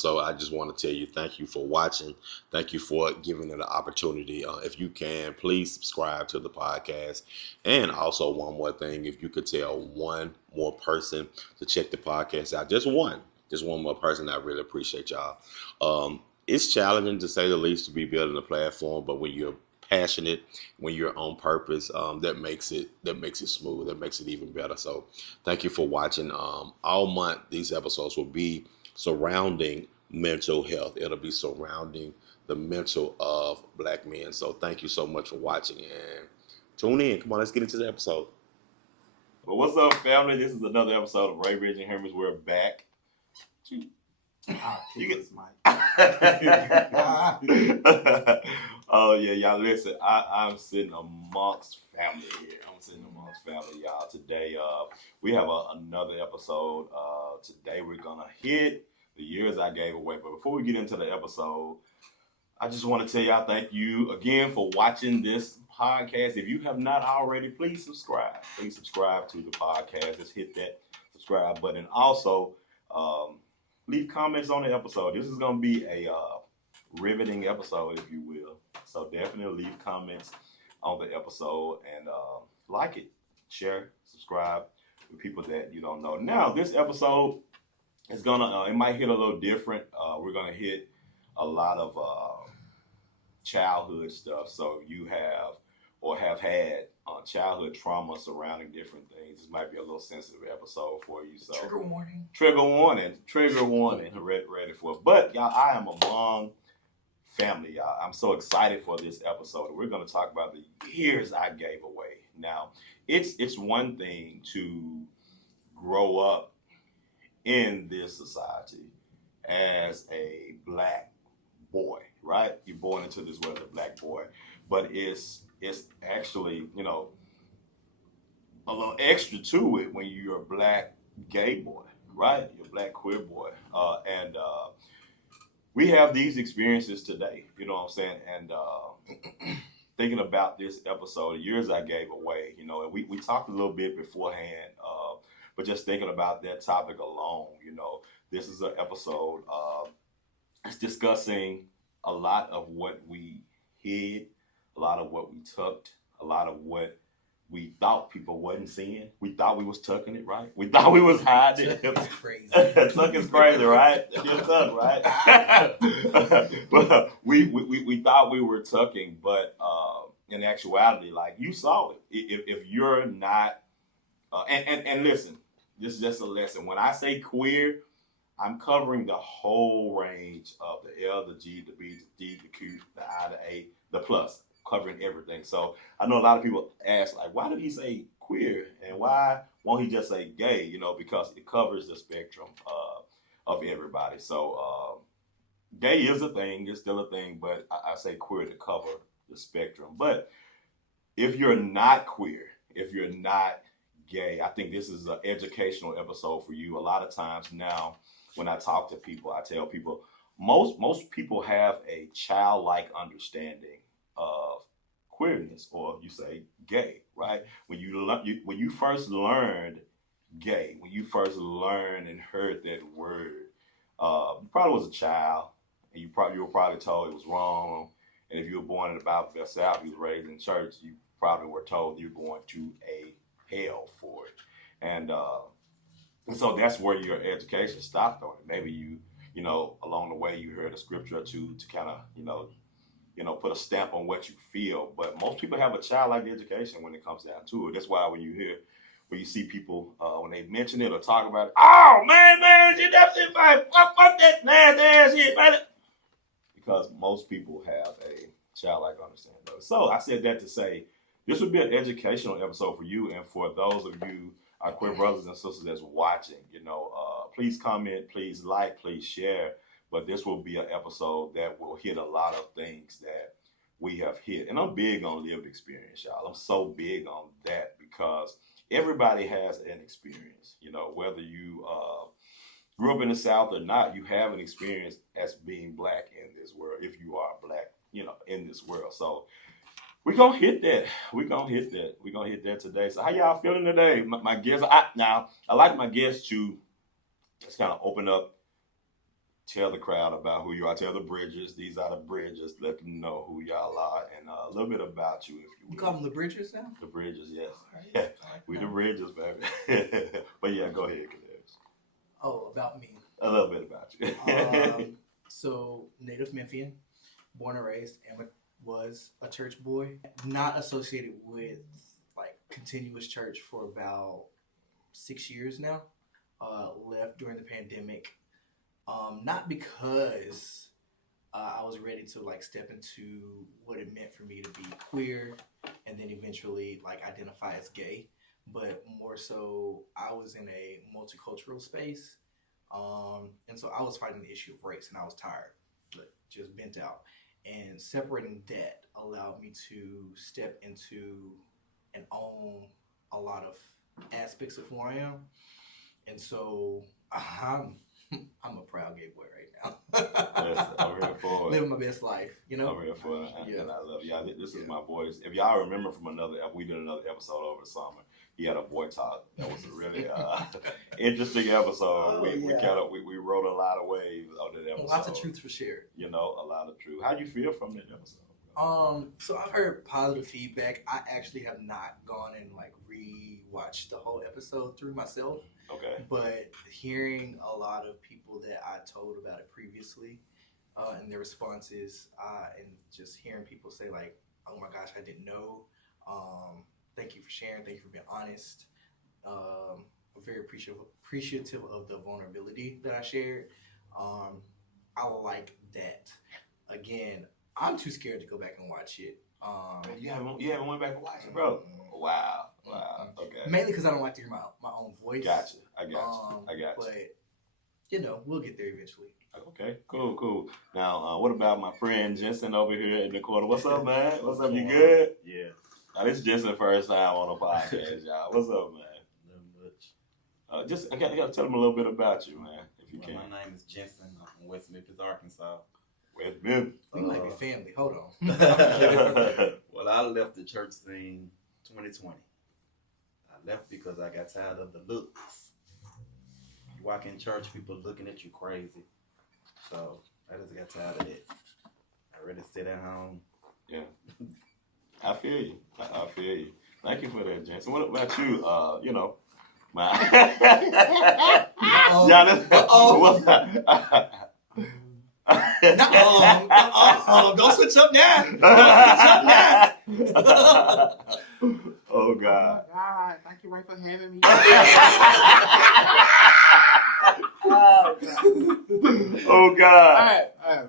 episode, I just want to tell you thank you for watching. Thank you for giving it an opportunity. If you can, please subscribe to the podcast. And also, one more thing, if you could tell one more person to check the podcast out, just one more person, I really appreciate y'all. It's challenging, to say the least, to be building a platform, but when you're passionate, when you're on purpose, that makes it smooth. That makes it even better. So thank you for watching. All month these episodes will be surrounding mental health. It'll be surrounding the mental of Black men. So thank you so much for watching, and tune in. Come on, let's get into the episode. Well, what's up, family? This is another episode of Raybridginghumanspodcast. We're back. You get this mic. Oh yeah, y'all listen. I'm sitting amongst family here. Y'all. Today, we have another episode. Today we're gonna hit the years I gave away. But before we get into the episode, I just want to tell y'all thank you again for watching this podcast. If you have not already, please subscribe. Please subscribe to the podcast. Just hit that subscribe button. Also, leave comments on the episode. This is going to be a riveting episode, if you will. So definitely leave comments on the episode and like it, share, subscribe with people that you don't know. Now, this episode is going to, it might hit a little different. We're going to hit a lot of childhood stuff. So you have or have had childhood trauma surrounding different things. This might be a little sensitive episode for you. So Trigger warning. Ready for it. But y'all, I am among family, y'all. I'm so excited for this episode. We're going to talk about the years I gave away. Now, it's one thing to grow up in this society as a Black boy, right? You're born into this world as a Black boy, but it's actually, you know, a little extra to it when you're a Black gay boy, right? You're a Black queer boy. And we have these experiences today, you know what I'm saying? And thinking about this episode, the years I gave away, you know, and we talked a little bit beforehand, but just thinking about that topic alone, you know, this is an episode, it's discussing a lot of what we hid, a lot of what we tucked, a lot of what we thought people wasn't seeing. We thought we was tucking it, right? We thought we was hiding it. That's crazy. Tuck is crazy, right? You're tuck, right? But we thought we were tucking, but in actuality, like, you saw it. If you're not, and listen, this is just a lesson. When I say queer, I'm covering the whole range of the L, the G, the B, the D, the Q, the I, the A, the plus, covering everything. So I know a lot of people ask, like, why did he say queer? And why won't he just say gay? You know, because it covers the spectrum of everybody. So gay is a thing, it's still a thing, but I say queer to cover the spectrum. But if you're not queer, if you're not gay, I think this is an educational episode for you. A lot of times now, when I talk to people, I tell people, most people have a childlike understanding of queerness, or you say gay, right? When you first learned gay, when you first learned and heard that word, you probably was a child, and you were probably told it was wrong. And if you were born in the Bible Belt South, you was raised in church, you probably were told you're going to a hell for it. And so that's where your education stopped on it. Maybe you know, along the way you heard a scripture or two to kind of, you know, put a stamp on what you feel. But most people have a childlike education when it comes down to it. That's why when you see people, when they mention it or talk about it, oh, man, shit, that's it, man. Fuck that nasty ass shit, man. Because most people have a childlike understanding of it. So I said that to say, this would be an educational episode for you, and for those of you, our queer brothers and sisters that's watching, you know, please comment, please like, please share. But this will be an episode that will hit a lot of things that we have hit. And I'm big on lived experience, y'all. I'm so big on that because everybody has an experience. You know, whether you grew up in the South or not, you have an experience as being Black in this world, if you are Black, you know, in this world. So we're going to hit that. We're going to hit that today. So how y'all feeling today? My guests, I like my guests to just kind of open up tell the crowd about who you are. Tell the Bridgers. These are the Bridgers. Let them know who y'all are and a little bit about you, if you will. You call them the Bridgers now? The Bridgers, yes. All right. Yeah, Like we the Bridgers, baby. But yeah, go ahead, Kadesh. Oh, about me. A little bit about you. So, native Memphian, born and raised, and was a church boy. Not associated with like continuous church for about 6 years now. Left during the pandemic. Not because I was ready to like step into what it meant for me to be queer and then eventually like identify as gay, but more so I was in a multicultural space. And so I was fighting the issue of race and I was tired, like just bent out. And separating that allowed me to step into and own a lot of aspects of who I am. And so I'm a proud gay boy right now. Yes, I'm here for it. Living my best life, you know? I'm here for it. Yeah. And I love y'all. This is my voice. If y'all remember from we did another episode over the summer. He had a boy talk. That was a really interesting episode. We wrote a lot of waves on that episode. Lots of truths were shared. You know, a lot of truth. How do you feel from that episode? So I've heard positive feedback. I actually have not gone and like re-watched the whole episode through myself. Okay. But hearing a lot of people that I told about it previously and their responses and just hearing people say like, oh my gosh, I didn't know. Thank you for sharing. Thank you for being honest. I'm very appreciative of the vulnerability that I shared. I like that. Again, I'm too scared to go back and watch it. You haven't went back and watched it, bro? Wow. Okay. Mainly because I don't like to hear my own voice. Gotcha. I got you. But, you know, we'll get there eventually. Okay, cool. Now, what about my friend Jensen over here in the corner? What's up, man? What's up? You good? Yeah. Now, this is Jensen's first time on the podcast, y'all. What's up, man? Not much. I got to tell them a little bit about you, man, if you Well, can. my name is Jensen. I'm from West Memphis, Arkansas. West Memphis. We might be family. Hold on. Well, I left the church scene 2020. I left because I got tired of the looks. You walk in church, people looking at you crazy. So I just got tired of it. I ready to sit at home. Yeah. I feel you. I feel you. Thank you for that, Jensen. What about you? You know, my. Don't switch up now. Oh God. Thank you, Ray, for having me. Oh God. All right.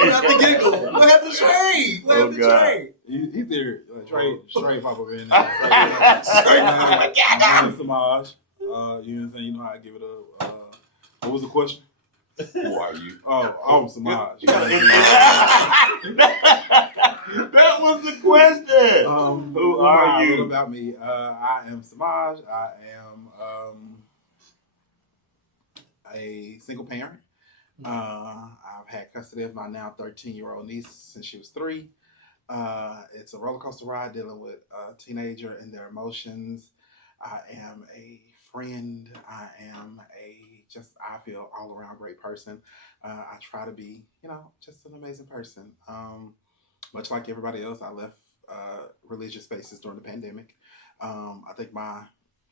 You got the giggle. What happened to Trey? What happened to Trey? He's there. Straight pop up in there. Straight Samaj. You know what I'm saying? You know how I give it up. What was the question? Who are you? Oh, Samaj. That was the question. Who are you? What about me? I am Samaj. I am a single parent. I've had custody of my now 13-year-old niece since she was 3. It's a roller coaster ride dealing with a teenager and their emotions. I am a friend. I am I feel all around great person. I try to be, just an amazing person. Much like everybody else, I left religious spaces during the pandemic. I think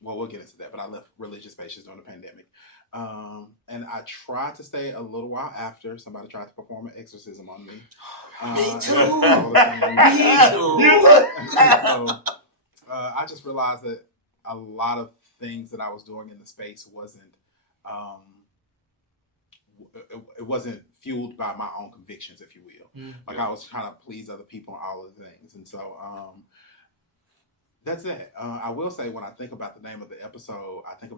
we'll get into that, but I left religious spaces during the pandemic. And I tried to stay a little while after somebody tried to perform an exorcism on me. Me too. So, I just realized that a lot of things that I was doing in the space wasn't it wasn't fueled by my own convictions, if you will. Like I was trying to please other people and all of the things. And so that's it. I will say when I think about the name of the episode, I think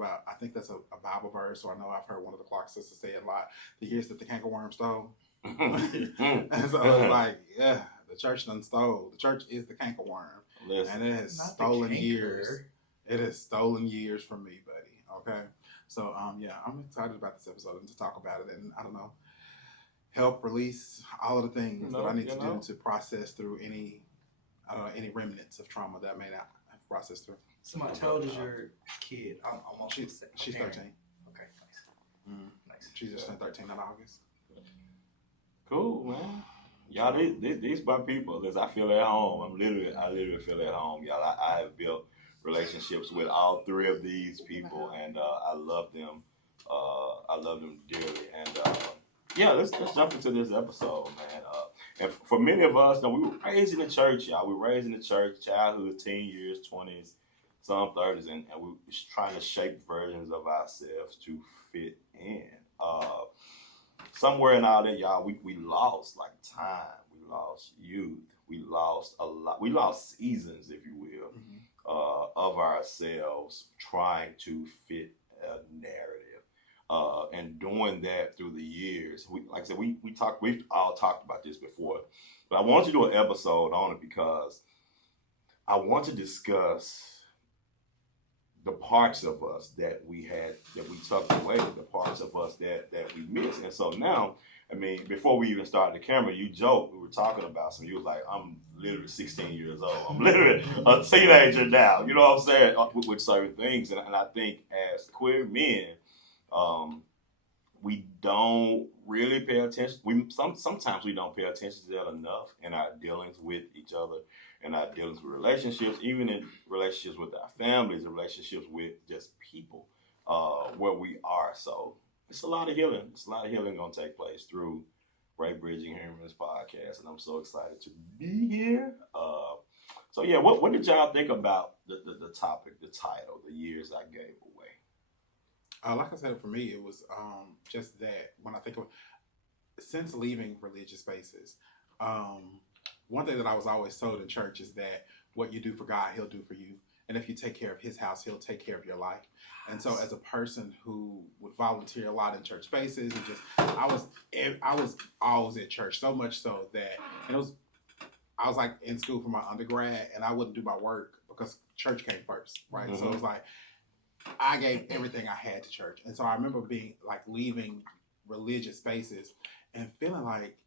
that's a Bible verse, or I know I've heard one of the Clark sisters say it a lot, the years that the cankerworm stole. And so it's like, yeah, the church done stole. The church is the cankerworm. Listen, and it has stolen years. It has stolen years from me, buddy. Okay? So, yeah, I'm excited about this episode and to talk about it and, I don't know, help release all of the things that I need to do to process through any remnants of trauma that I may not have processed through. So how old is your kid? I'm She's 13. Okay, nice. Nice. She just turned 13 in August. Cool, man. Y'all, these my people. Listen, I feel at home. I literally feel at home, y'all. I have built relationships with all three of these people, and I love them. I love them dearly, and yeah, let's jump into this episode, man. And for many of us, we were raised in the church, y'all. We were raised in the church, childhood, teen years, 20s, some 30s, and we were trying to shape versions of ourselves to fit in. Somewhere in all that, y'all, we lost like time. We lost youth. We lost a lot. We lost seasons, if you will, of ourselves trying to fit a narrative. And doing that through the years, we've all talked about this before, but I want to do an episode on it because I want to discuss the parts of us that we tucked away, the parts of us that we missed. And so now, I mean, before we even started the camera, you joked, we were talking about some, you was like, I'm literally 16 years old. I'm literally a teenager now, you know what I'm saying, with certain things. And I think as queer men, we don't really pay attention. Sometimes we don't pay attention to that enough in our dealings with each other, in our dealings with relationships, even in relationships with our families, and relationships with just people, where we are. So it's a lot of healing. It's a lot of healing gonna take place through Raybridginghumanspodcast, and I'm so excited to be here. So yeah, what did y'all think about the topic, the title, the years I gave away? Like I said, for me, it was just that when I think of since leaving religious spaces, one thing that I was always told in church is that what you do for God, He'll do for you. And if you take care of His house, He'll take care of your life. And so as a person who would volunteer a lot in church spaces, and just I was always at church, so much so that I was like in school for my undergrad, and I wouldn't do my work because church came first, right? So it was like I gave everything I had to church. And so I remember being like leaving religious spaces and feeling like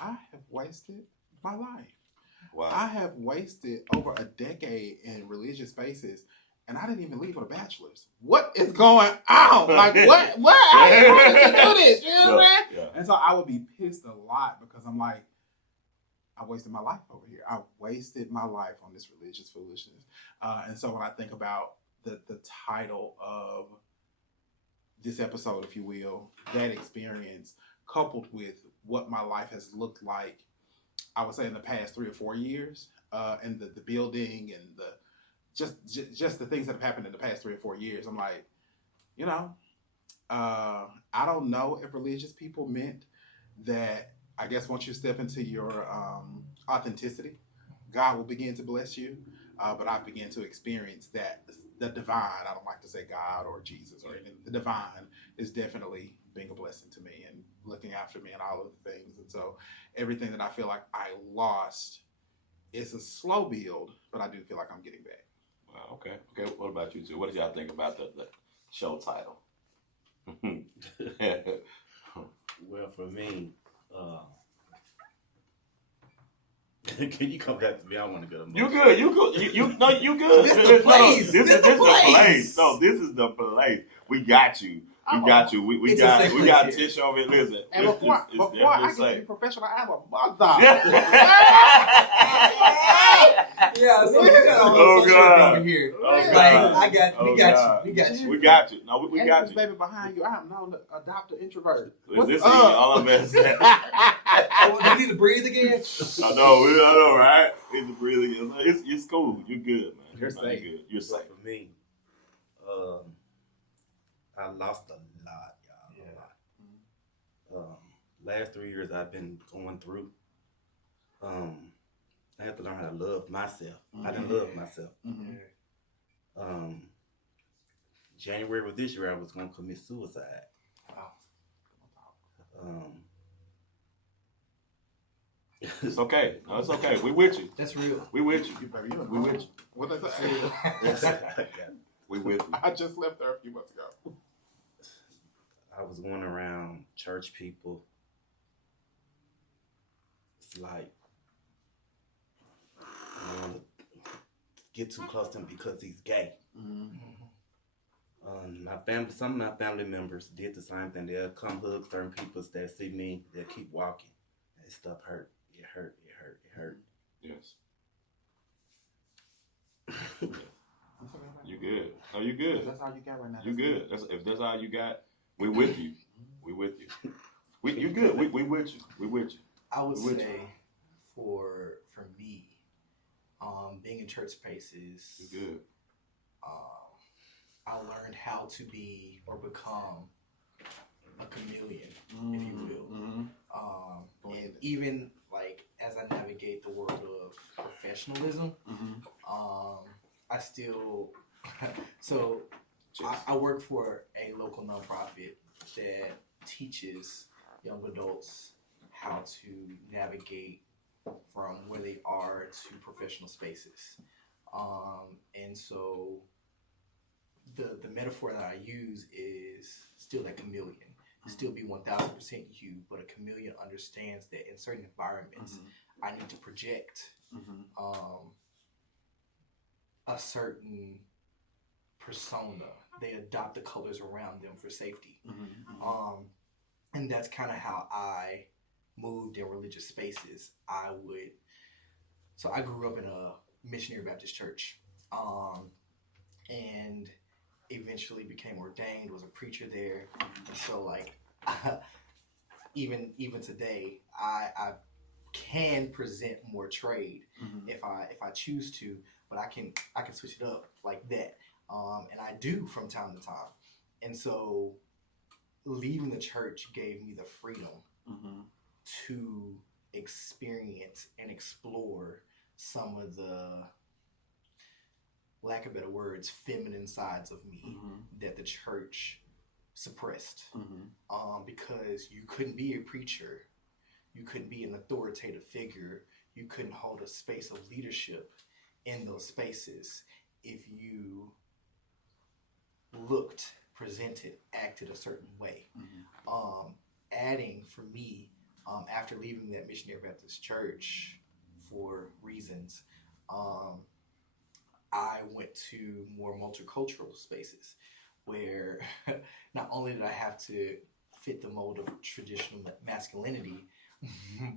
I have wasted my life. Wow. I have wasted over a decade in religious spaces, and I didn't even leave with a bachelor's. What is going on? Like, what? How did you do this? You know what I'm saying? Yeah. And so I would be pissed a lot because I'm like, I wasted my life over here. I wasted my life on this religious foolishness. And so when I think about the title of this episode, if you will, that experience coupled with what my life has looked like, I would say in the past 3 or 4 years, and the building and the just the things that have happened in the past 3 or 4 years, I'm like, I don't know if religious people meant that. I guess once you step into your authenticity, God will begin to bless you. But I've begun to experience that the divine, I don't like to say God or Jesus or anything, the divine is definitely being a blessing to me and looking after me and all of the things. And so everything that I feel like I lost is a slow build, but I do feel like I'm getting back. Wow, okay. What about you two? What did y'all think about the show title? Well, for me, can you come back to me? I want to go to You good. You good. This the place. This is the place. No, this is the place. We got you. We got It's a safe place got here. Tish over here. Listen. And before I get to be professional, I have a mother. Yeah, so we got all Oh, social God. over here. Oh, Like, God. we got you. We got you. No, we And got this you. baby behind you, I am known to adopt an introvert. This is What's up? all I'm asking. Oh, do you need to breathe again? I know, right? It's breathing. It's cool. You're good, man. You're safe. Good. You're safe. For me, I lost a lot, y'all. A lot. Last 3 years I've been going through. I have to learn how to love myself. I didn't love myself. January of this year, I was going to commit suicide. It's okay. No, it's okay. We with you. That's real. We with you. We with you. What did I say? We with you. I just left there a few months ago. I was going around church people. It's like I don't want to get too close to him because he's gay. Some of my family members did the same thing. They'll come hug certain people that see me. They'll keep walking. That stuff hurt. It hurt. Yes. That's okay. You good. Oh, you good. That's all you got right now. You good. If that's all you got, we with you. We with you. You good. We with you. We with you. I would Which- say for me, being in church spaces, You good. I learned how to be or become a chameleon, if you will. And even like as I navigate the world of professionalism, I still so I work for a local nonprofit that teaches young adults how to navigate from where they are to professional spaces. And so the metaphor that I use is still that chameleon. Still be 1000% you, but a chameleon understands that in certain environments, I need to project a certain persona. They adopt the colors around them for safety. And that's kind of how I moved in religious spaces. So I grew up in a missionary Baptist church, and eventually became ordained, was a preacher there. And so like, even today, I can present more trade if I choose to, but I can switch it up like that. And I do from time to time. And so leaving the church gave me the freedom to experience and explore some of the, lack of better words, feminine sides of me that the church suppressed. Because you couldn't be a preacher, you couldn't be an authoritative figure, you couldn't hold a space of leadership in those spaces if you looked, presented, acted a certain way. Adding for me, after leaving that missionary Baptist church for reasons, I went to more multicultural spaces where not only did I have to fit the mold of traditional masculinity,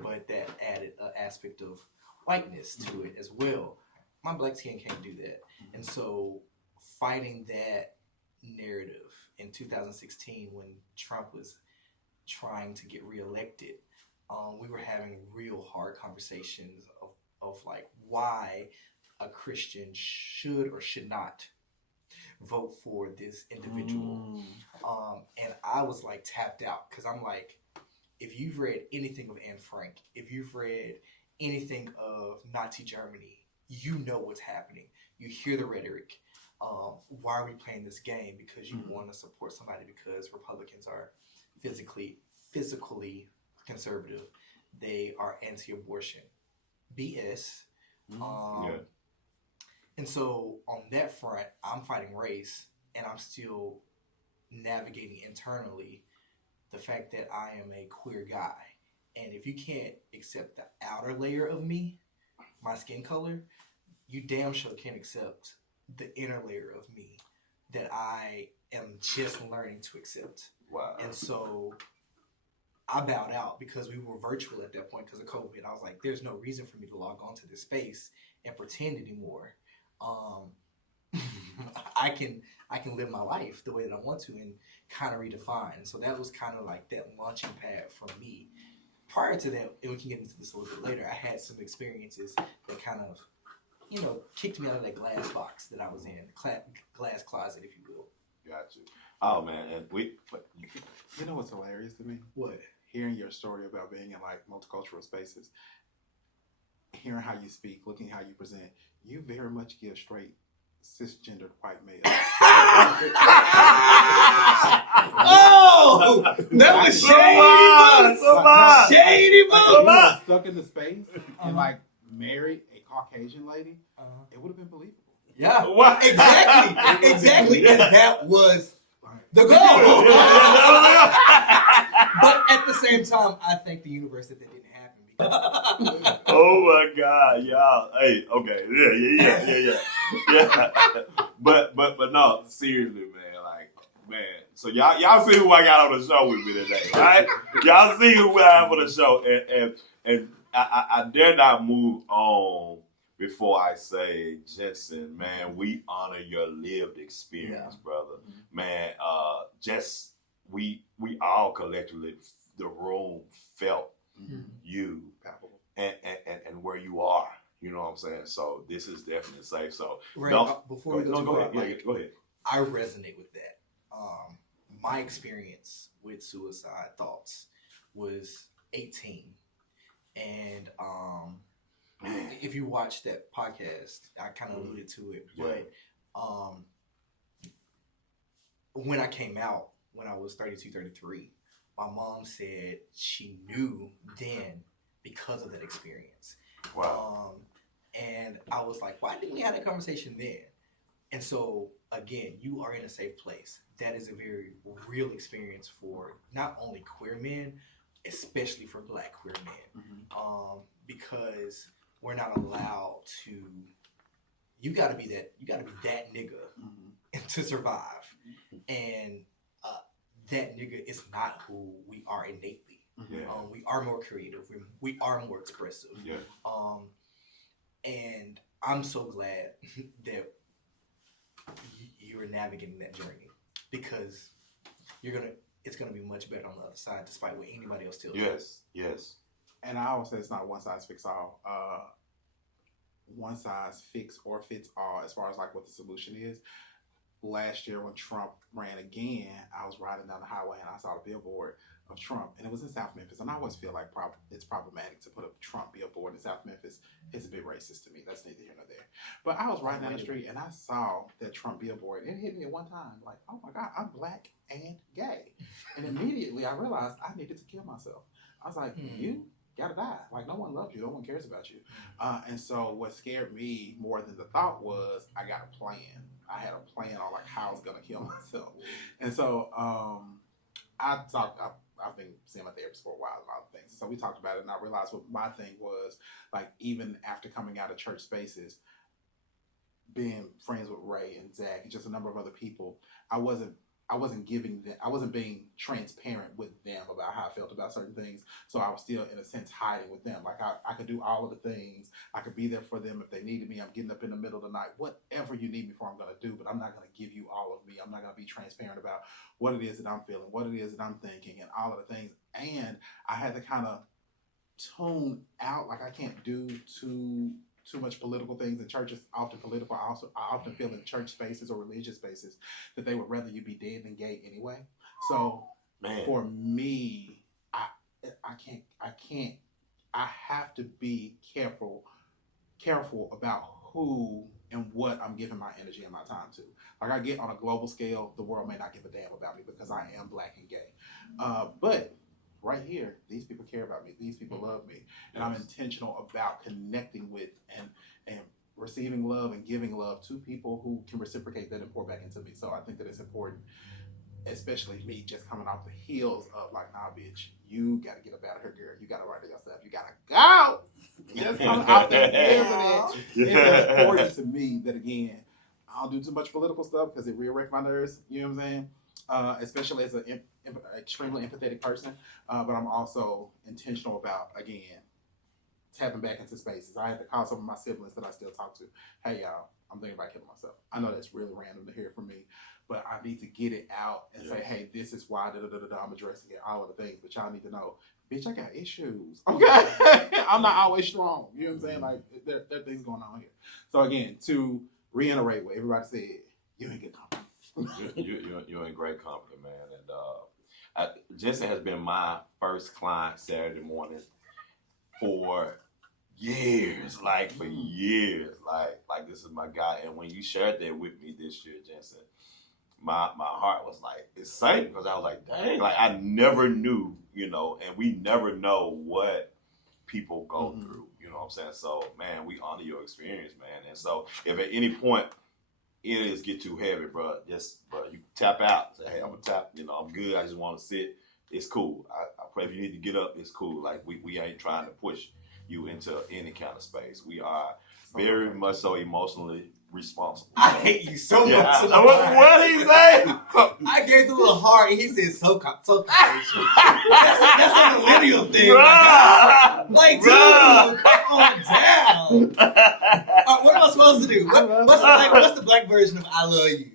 but that added an aspect of whiteness to it as well. My black skin can't do that. And so fighting that narrative in 2016 when Trump was trying to get reelected, we were having real hard conversations of like why a Christian should or should not vote for this individual. And I was like tapped out because I'm like, if you've read anything of Anne Frank, if you've read anything of Nazi Germany, you know what's happening. You hear the rhetoric. Why are we playing this game? Because you want to support somebody because Republicans are physically conservative. They are anti-abortion. BS. And so on that front, I'm fighting race and I'm still navigating internally the fact that I am a queer guy. And if you can't accept the outer layer of me, my skin color, you damn sure can't accept the inner layer of me that I am just learning to accept. Wow. And so I bowed out because we were virtual at that point because of COVID. I was like, there's no reason for me to log on to this space and pretend anymore. I can live my life the way that I want to and kind of redefine. So that was kind of like that launching pad for me. Prior to that, and we can get into this a little bit later, I had some experiences that kind of, kicked me out of that glass box that I was in, glass closet, if you will. Got you. Oh man, and You know what's hilarious to me? What? Hearing your story about being in like multicultural spaces, hearing how you speak, looking how you present, you very much give straight cisgendered white male. Oh, that was shady. Shady Like, if you were stuck in the space and like married a Caucasian lady, it would have been believable. Yeah, What? exactly, and that was the goal. But at the same time, I thank the universe that didn't happen. Because Oh my God, y'all. Hey, okay, yeah. But no, seriously, man. Like Man, so y'all see who I got on the show with me today, right? Y'all see who I have on the show, and I dare not move on before I say, Jensen, man, we honor your lived experience, brother. Man, just we all collectively, the room felt you and where you are. You know what I'm saying? So this is definitely safe. So before we go ahead. Go ahead. I resonate with that. My experience with suicide thoughts was 18, and if you watch that podcast, I kind of alluded to it. But when I came out, when I was 32, 33, my mom said she knew then because of that experience. Wow. And I was like, why didn't we have that conversation then? And so, again, you are in a safe place. That is a very real experience for not only queer men, especially for Black queer men. Because we're not allowed to, you gotta be that nigga to survive. And that nigga is not who we are innately. We are more creative. We are more expressive. And I'm so glad that you're navigating that journey, because it's gonna be much better on the other side, despite what anybody else tells you. Yes. And I always say it's not one size fits all. One size fits all as far as like what the solution is. Last year when Trump ran again, I was riding down the highway and I saw the billboard of Trump, and it was in South Memphis. And I always feel like it's problematic to put a Trump billboard in South Memphis. It's a bit racist to me. That's neither here nor there. But I was riding down the street and I saw that Trump billboard. It hit me at one time, like, oh my God, I'm Black and gay. And immediately I realized I needed to kill myself. I was like, you gotta die. Like, no one loves you. No one cares about you. And so what scared me more than the thought was I got a plan. I had a plan on like how I was gonna kill myself. And so I've been seeing my therapist for a while and all the things. So we talked about it, and I realized what my thing was, like, even after coming out of church spaces, being friends with Ray and Zach and just a number of other people, I wasn't being transparent with them about how I felt about certain things. So I was still, in a sense, hiding with them. Like, I could do all of the things. I could be there for them if they needed me. I'm getting up in the middle of the night. Whatever you need me for, I'm going to do. But I'm not going to give you all of me. I'm not going to be transparent about what it is that I'm feeling, what it is that I'm thinking, and all of the things. And I had to kind of tune out. Like, I can't do too much political things, and church is often political. I often feel in church spaces or religious spaces that they would rather you be dead than gay anyway. So for me, I have to be careful about who and what I'm giving my energy and my time to. Like, I get on a global scale, the world may not give a damn about me because I am Black and gay. But right here, these people care about me. These people love me. And I'm intentional about connecting with and receiving love and giving love to people who can reciprocate that and pour back into me. So I think that it's important, especially me just coming off the heels of like, nah, bitch, you got to get up out of here, girl. You got to write to yourself. You got to go. Just coming off the heels of that. It's important to me that, again, I don't do too much political stuff because it rearranges my nerves. You know what I'm saying? Especially as an extremely empathetic person, but I'm also intentional about, again, tapping back into spaces. I had to call some of my siblings that I still talk to. Hey, y'all, I'm thinking about killing myself. I know that's really random to hear from me, but I need to get it out and say, hey, this is why I'm addressing it, all of the things. But y'all need to know, bitch, I got issues. Okay, I'm not always strong. You know what I'm saying? Like, there are things going on here. So again, to reiterate what everybody said, you ain't good company. You're in great company, man. And Jensen has been my first client Saturday morning for years, like this is my guy. And when you shared that with me this year, Jensen, my heart was like, it's safe, because I was like, dang, like I never knew, and we never know what people go through, you know what I'm saying? So, man, we honor your experience, man. And so if at any point it get too heavy, bro, you tap out. Say, hey, I'm gonna tap. I'm good. I just want to sit. It's cool. I pray if you need to get up, it's cool. Like we ain't trying to push you into any kind of space. We are Very much so emotionally responsible. I hate you so much. Yeah. So What he say? I gave the little heart, and he said, "So compassion." That's a millennial thing. Like, dude, come on down. What am I supposed to do? What's the black version of "I love you"?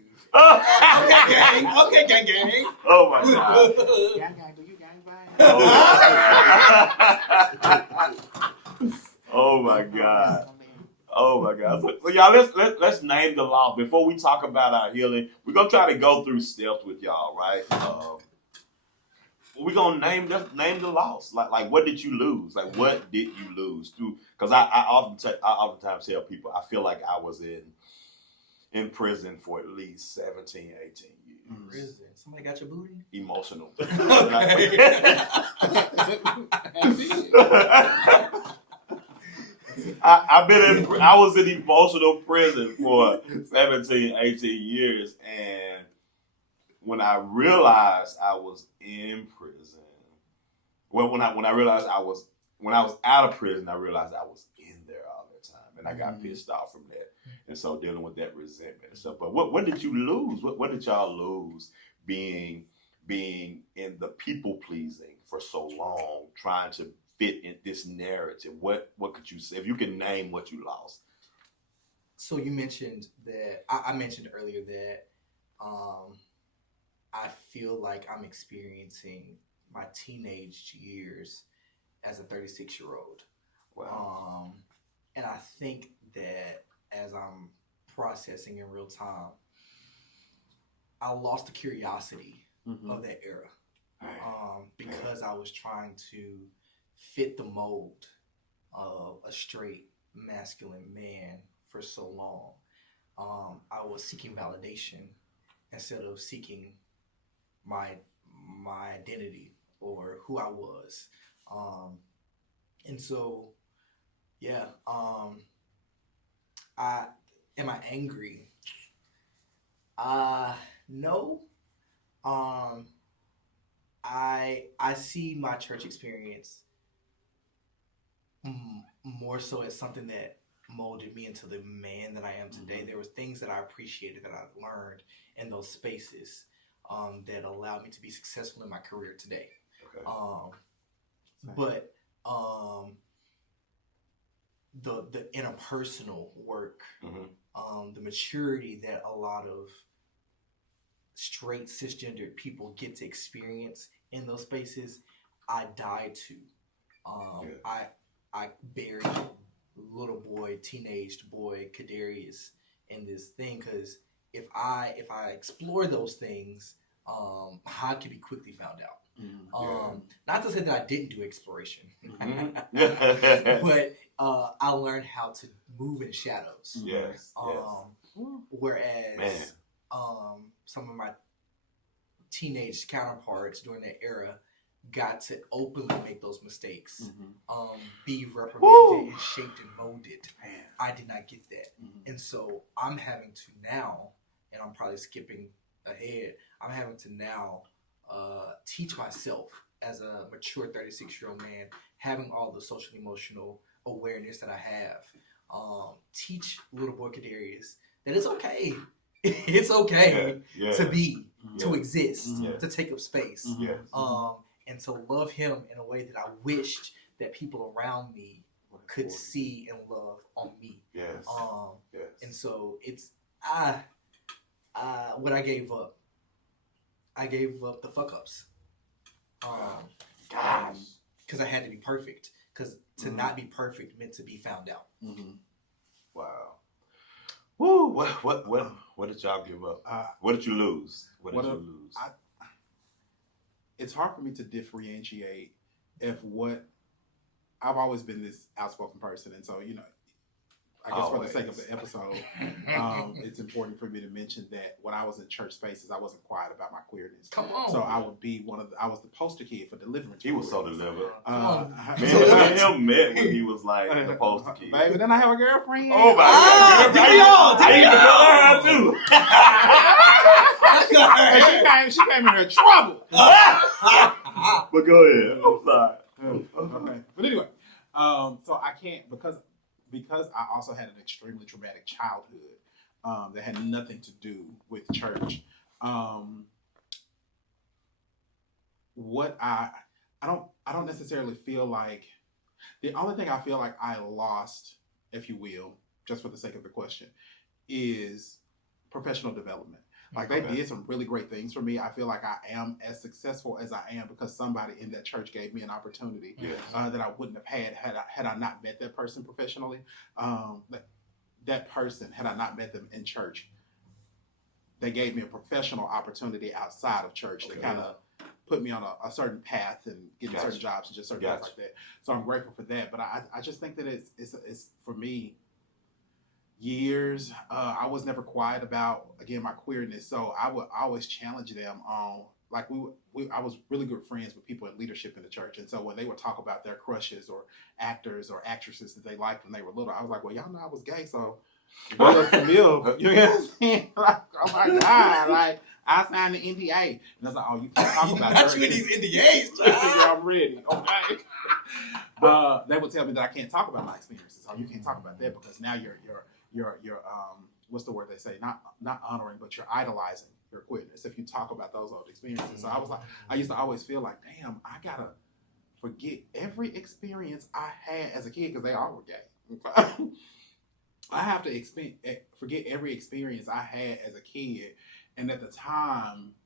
Okay, gang. Oh my god. Gang, do you gang bang? Oh my god. Oh my God! So y'all, let's name the loss before we talk about our healing. We're gonna try to go through steps with y'all, right? We're gonna name the loss. Like what did you lose? Like what did you lose? Because I oftentimes tell people I feel like I was in prison for at least 17, 18 years. Prison. Somebody got your booty? Emotional. I was in emotional prison for 17, 18 years, and when I realized I was in prison, when I realized when I was out of prison, I realized I was in there all the time, and I got pissed off from that, and so dealing with that resentment and stuff. But what did you lose? What did y'all lose being in the people pleasing for so long, trying to fit in this narrative? What could you say if you can name what you lost? So you mentioned that I mentioned earlier that I feel like I'm experiencing my teenage years as a 36-year-old. Wow. And I think that as I'm processing in real time, I lost the curiosity of that era because I was trying to fit the mold of a straight masculine man for so long. I was seeking validation instead of seeking my identity or who I was. And so, yeah, am I angry? No. I see my church experience more so as something that molded me into the man that I am today. There were things that I appreciated that I learned in those spaces that allowed me to be successful in my career today. Okay. But the interpersonal work, the maturity that a lot of straight cisgendered people get to experience in those spaces, I died to. I buried little boy, teenaged boy Kadarius in this thing because if I explore those things, I could be quickly found out. Not to say that I didn't do exploration, but I learned how to move in shadows. Yes. Whereas some of my teenage counterparts during that era got to openly make those mistakes, be reprimanded and shaped and molded. I did not get that. And so I'm having to now, and I'm probably skipping ahead, I'm having to now teach myself as a mature 36-year-old man, having all the social emotional awareness that I have, teach little boy Kadarius that it's okay. It's okay to be, to exist, to take up space, and to love him in a way that I wished that people around me could see and love on me. And so it's what I gave up. I gave up the fuck ups. Because I had to be perfect. Because to not be perfect meant to be found out. Wow. Woo! What did y'all give up? What did you lose? What did you lose? It's hard for me to differentiate I've always been this outspoken person, and so I guess for the sake of the episode, it's important for me to mention that when I was in church spaces, I wasn't quiet about my queerness. Come on. So I would be I was the poster kid for deliverance. He was so delivered. Me and him met when he was like the poster kid. Baby, then I have a girlfriend. Oh my God. She came in her trouble. But go ahead. I'm sorry. Okay. But anyway, so I can't because I also had an extremely traumatic childhood that had nothing to do with church. What I don't necessarily feel like, the only thing I feel like I lost, if you will, just for the sake of the question, is professional development. Like they did some really great things for me. I feel like I am as successful as I am because somebody in that church gave me an opportunity that I wouldn't have had I not met that person professionally. That person, had I not met them in church, they gave me a professional opportunity outside of church to kind of put me on a certain path and get certain jobs and just certain things like that. So I'm grateful for that. But I just think that it's for me, years. I was never quiet about, again, my queerness. So I would always challenge them on, like I was really good friends with people in leadership in the church. And so when they would talk about their crushes or actors or actresses that they liked when they were little, I was like, well, y'all know I was gay, so what's the deal? You know what I'm saying? Like, oh my God, like I signed the NDA. And I was like, oh, you can't talk about Not you in these NDAs, child. I'm ready. Okay. They would tell me that I can't talk about my experiences. Oh, you can't talk about that because now you're what's the word they say? Not honoring, but you're idolizing your queerness if you talk about those old experiences. So I was like, I used to always feel like, damn, I gotta forget every experience I had as a kid because they all were gay. I have to forget every experience I had as a kid, and at the time,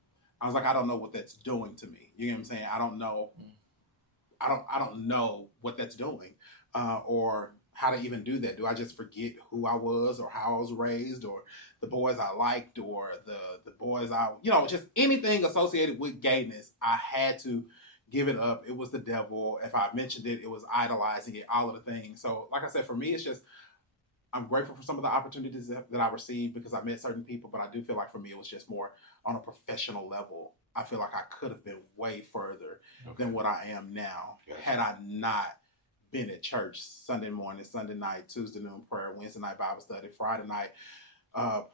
I was like, I don't know what that's doing to me. You know what I'm saying? I don't know. I don't know what that's doing, or how to even do that. Do I just forget who I was or how I was raised or the boys I liked or the boys just anything associated with gayness, I had to give it up. It was the devil. If I mentioned it, it was idolizing it, all of the things. So like I said, for me, it's just, I'm grateful for some of the opportunities that I received because I met certain people, but I do feel like for me, it was just more on a professional level. I feel like I could have been way further than what I am now had I not been at church Sunday morning, Sunday night, Tuesday noon prayer, Wednesday night Bible study, Friday night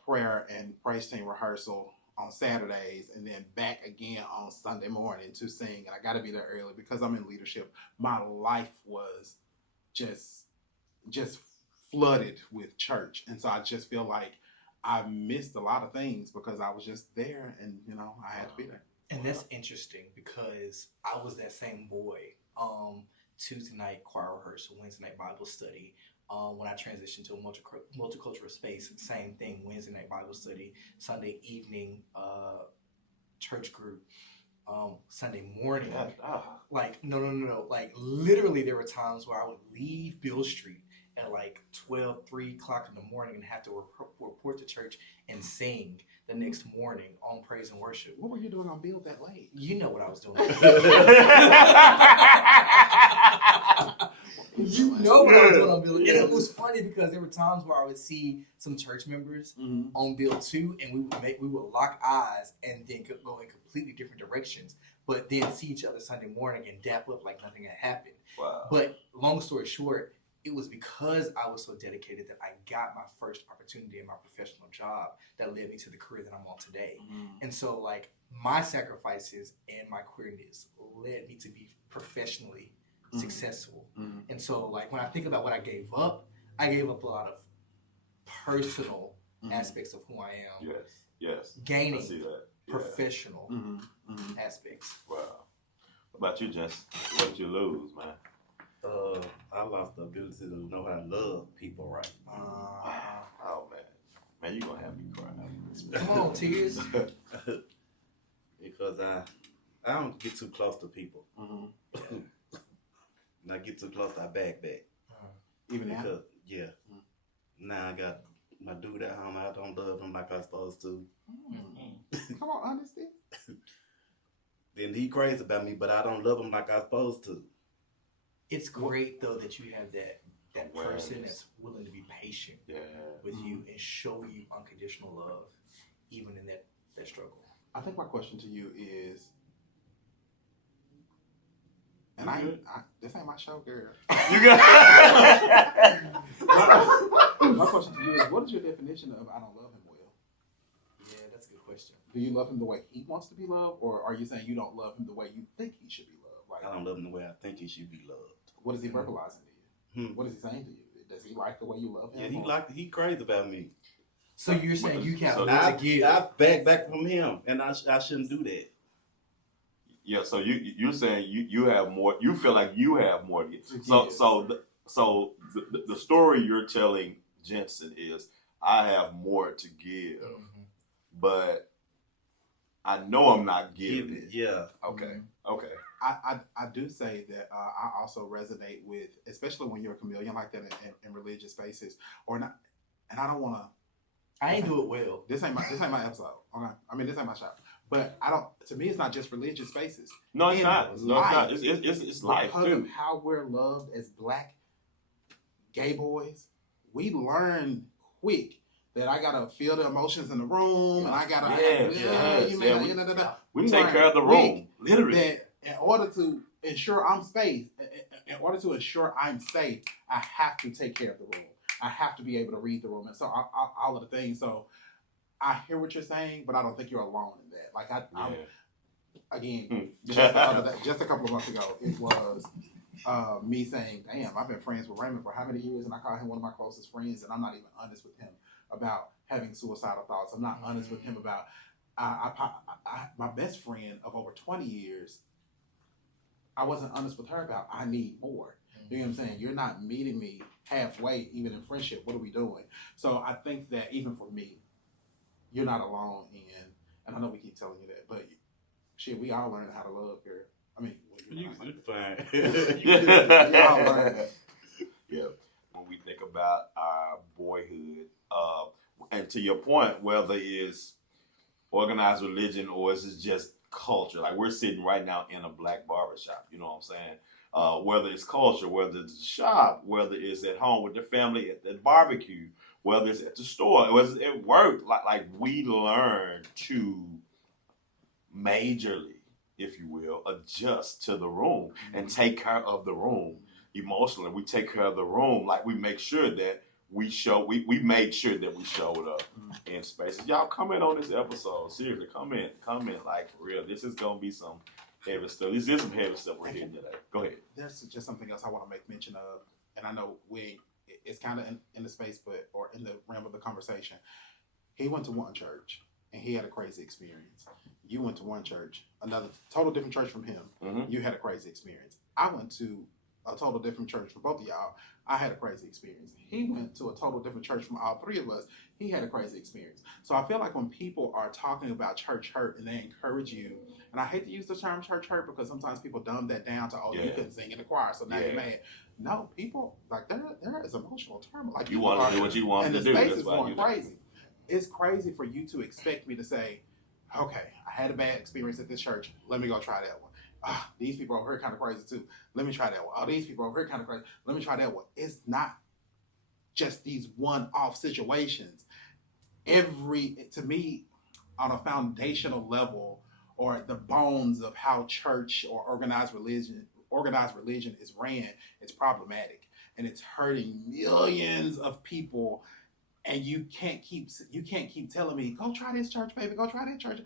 prayer and praise team rehearsal on Saturdays, and then back again on Sunday morning to sing. And I got to be there early because I'm in leadership. My life was just flooded with church. And so I just feel like I missed a lot of things because I was just there and, I had to be there. And that's interesting because I was that same boy. Tuesday night choir rehearsal, Wednesday night Bible study. When I transitioned to a multicultural space, same thing. Wednesday night Bible study, Sunday evening church group, Sunday morning. Like no. Like literally, there were times where I would leave Bill Street at like 3 o'clock in the morning and have to report to church and sing the next morning on praise and worship. What were you doing on Bill that late? You know what I was doing. You know what I was doing on Bill. And it was funny because there were times where I would see some church members on Bill 2 and we would lock eyes and then go in completely different directions, but then see each other Sunday morning and dap up like nothing had happened. Wow. But long story short, it was because I was so dedicated that I got my first opportunity in my professional job that led me to the career that I'm on today. And so like my sacrifices and my queerness led me to be professionally successful. And so like when I think about what I gave up a lot of personal aspects of who I am. Yes. Gaining I see that. professional aspects. Wow. What about you, Jess? What did you lose, man? I lost the ability to know how to love people right. Oh man, you gonna have me cry. Come on, tears. Because I don't get too close to people. When I get too close, I back. Even now? Because, now I got my dude at home. I don't love him like I was supposed to. Come on, honesty. Then he crazy about me, but I don't love him like I was supposed to. It's great though that you have that person that's willing to be patient with you and show you unconditional love, even in that struggle. I think my question to you is, and this ain't my show, girl. You got My question to you is, what is your definition of I don't love him well? Yeah, that's a good question. Do you love him the way he wants to be loved, or are you saying you don't love him the way you think he should be loved? Like, I don't love him the way I think he should be loved. what is he verbalizing to you? What is he saying to you? Does he like the way you love him? Yeah, he crazy about me. So you're saying you can't So to give? I back from him, and I shouldn't do that. Yeah, so you're saying you have more. You feel like you have more. So the story you're telling Jensen is I have more to give, but I know I'm not giving it. Yeah. Okay. I do say that I also resonate with, especially when you're a chameleon like that in religious spaces, or not. And I don't want to. I ain't do it well. This ain't my episode. Okay, I mean this ain't my show. But I don't. To me, it's not just religious spaces. No, it's In not. No, it's not. It's life because too. of how we're loved as Black gay boys, we learn quick that I gotta feel the emotions in the room, and I gotta we take care of the room, literally. That in order to ensure I'm safe, I have to take care of the room. I have to be able to read the room, and so all of the things. So I hear what you're saying, but I don't think you're alone in that. Like just a couple of months ago, it was me saying, "Damn, I've been friends with Raymond for how many years, and I call him one of my closest friends, and I'm not even honest with him about having suicidal thoughts. I'm not honest with him about my best friend of over 20 years. I wasn't honest with her about I need more. You know what I'm saying? You're not meeting me halfway, even in friendship. What are we doing? So I think that even for me, you're not alone and I know we keep telling you that, but shit, we all learn how to love here. I mean, You're fine. we all learn. Yeah. When we think about our boyhood, and to your point, whether it's organized religion or is it just culture, like we're sitting right now in a Black barbershop, you know what I'm saying? Whether it's culture, whether it's a shop, whether it's at home with the family at the barbecue, whether it's at the store, whether it's at work, like we learn to majorly, if you will, adjust to the room and take care of the room emotionally. We take care of the room, like we make sure that we made sure that we showed up in spaces. Y'all comment on this episode. Seriously, comment like for real. This is gonna be some heavy stuff. This is some heavy stuff we're hitting today. Go ahead. There's just something else I want to make mention of, and I know it's kind of in the space, or in the realm of the conversation. He went to one church and he had a crazy experience. You went to one church, another total different church from him. Mm-hmm. You had a crazy experience. I went to a total different church for both of y'all. I had a crazy experience. He went to a total different church from all three of us. He had a crazy experience. So I feel like when people are talking about church hurt and they encourage you, and I hate to use the term church hurt because sometimes people dumb that down to, you couldn't sing in the choir, so now you're mad. No, people, like, there is emotional turmoil. Like, you want to do what you want to do. And the space is going crazy. It's crazy for you to expect me to say, okay, I had a bad experience at this church. Let me go try that one. These people over here kind of crazy too. Let me try that one. These people over here kind of crazy. Let me try that one. It's not just these one-off situations. To me, on a foundational level, or the bones of how church or organized religion is ran, it's problematic, and it's hurting millions of people. And you can't keep telling me, go try this church, baby. Go try that church.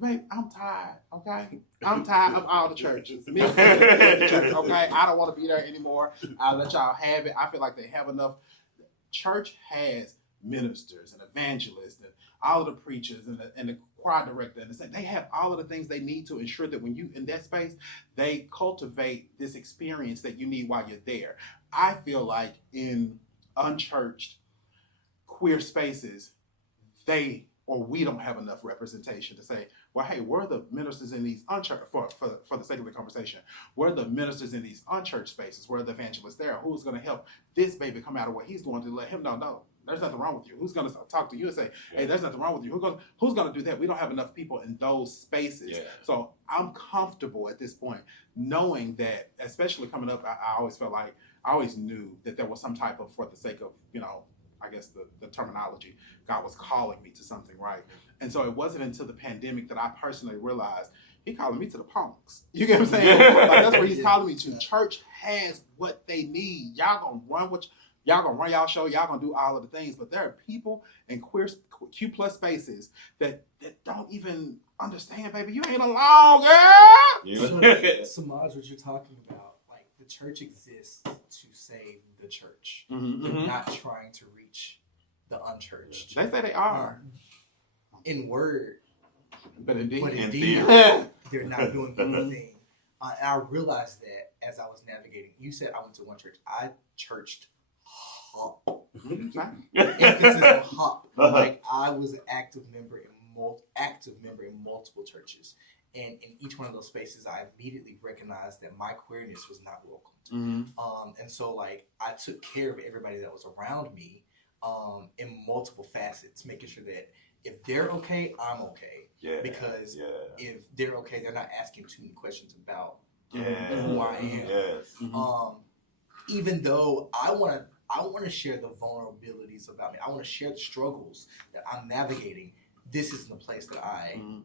Babe, I'm tired, okay? I'm tired of all the churches. Okay? I don't want to be there anymore. I'll let y'all have it. I feel like they have enough. Church has ministers and evangelists and all of the preachers and the choir director. And they have all of the things they need to ensure that when you in that space, they cultivate this experience that you need while you're there. I feel like in unchurched queer spaces, we don't have enough representation to say, well, hey, where are the ministers in these unchurched, for the sake of the conversation, where are the ministers in these unchurched spaces? Where are the evangelists there? Who's going to help this baby come out of what he's going to let him know, no, there's nothing wrong with you? Who's going to talk to you and say, hey, there's nothing wrong with you? Who's going to do that? We don't have enough people in those spaces. Yeah. So I'm comfortable at this point knowing that, especially coming up, I always knew that there was some type of, for the sake of, I guess the terminology, God was calling me to something, right? And so it wasn't until the pandemic that I personally realized He calling me to the punks. You get what I'm saying? Like, that's where He's calling me to. Church has what they need. Y'all gonna run y'all show. Y'all gonna do all of the things. But there are people in Q plus spaces that don't even understand, baby. You ain't alone, girl. Samaj, what you're talking about, like the church exists to save the church. Mm-hmm. They're not trying to reach the unchurched. They say they are. In word, But indeed. but In indeed, theory. they're not doing anything. And I realized that as I was navigating. You said I went to one church. I churched hop. Emphasis on hop. Like I was an active member in multiple churches, and in each one of those spaces, I immediately recognized that my queerness was not welcomed. Mm-hmm. And so like I took care of everybody that was around me, in multiple facets, making sure that if they're okay, I'm okay. Yeah. Because yeah. if they're okay, they're not asking too many questions about Yeah. who I am. Yes. Mm-hmm. Even though I want to share the vulnerabilities about me. I want to share the struggles that I'm navigating. This isn't the place that I Mm-hmm.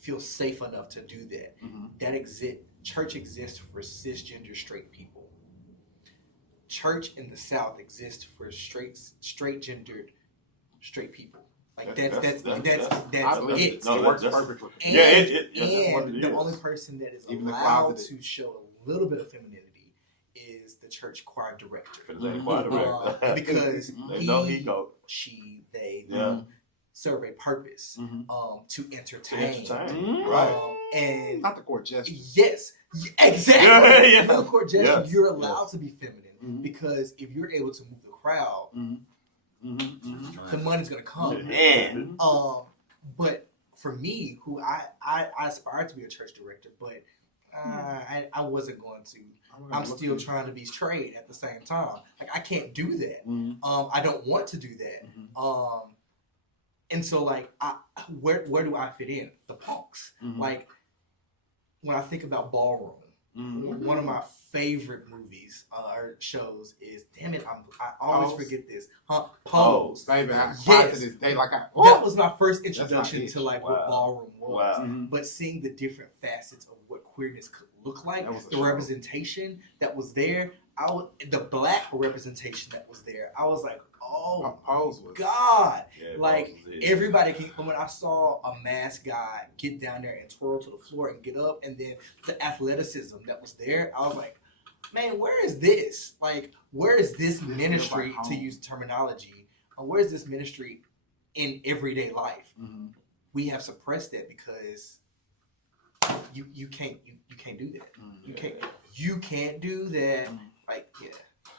feel safe enough to do that. Mm-hmm. Church exists for cisgender straight people. Church in the South exists for straight gendered straight people. Like that's I believe it. No, it works that's- perfectly. And, that's what it the is. only person that is Even the allowed closeted. to show a little bit of femininity is the church choir director. Because they know he go. she, they Yeah. serve a purpose Mm-hmm. to To entertain. entertain. Right. And Not the court gesture. yes, exactly. Yeah, yeah. No court gesture, Yes, you're allowed to be feminine Mhm. because if you're able to move the crowd, Mm-hmm. Mm-hmm. the money's gonna come. Man. But for me, who I aspired to be a church director, but I wasn't going to. I'm still trying to be straight at the same time. Like I can't do that. Mm-hmm. I don't want to do that. Mm-hmm. And so like, where do I fit in? The punks. Mhm. Like when I think about Ballroom, Mm-hmm. one of my favorite movies or shows is, damn it, I always Pose. forget this. Pose. Baby, I Yes. cried to this day like I. That was my first That's introduction my to like Wow. what Ballroom was. Wow. Mhm. But seeing the different facets of what queerness could look like, That was a the show. representation that was there, the black representation that was there, I was like, oh Pose was. God. Yeah, Like that was it. everybody can. When I saw a masked guy get down there and twirl to the floor and get up, and then the athleticism that was there, I was like, man, where is this? Like, where is this ministry, like home. to use terminology? Where is this ministry in everyday life? Mm-hmm. We have suppressed that because you can't do that. You can't do that. Mhm. Like, yeah.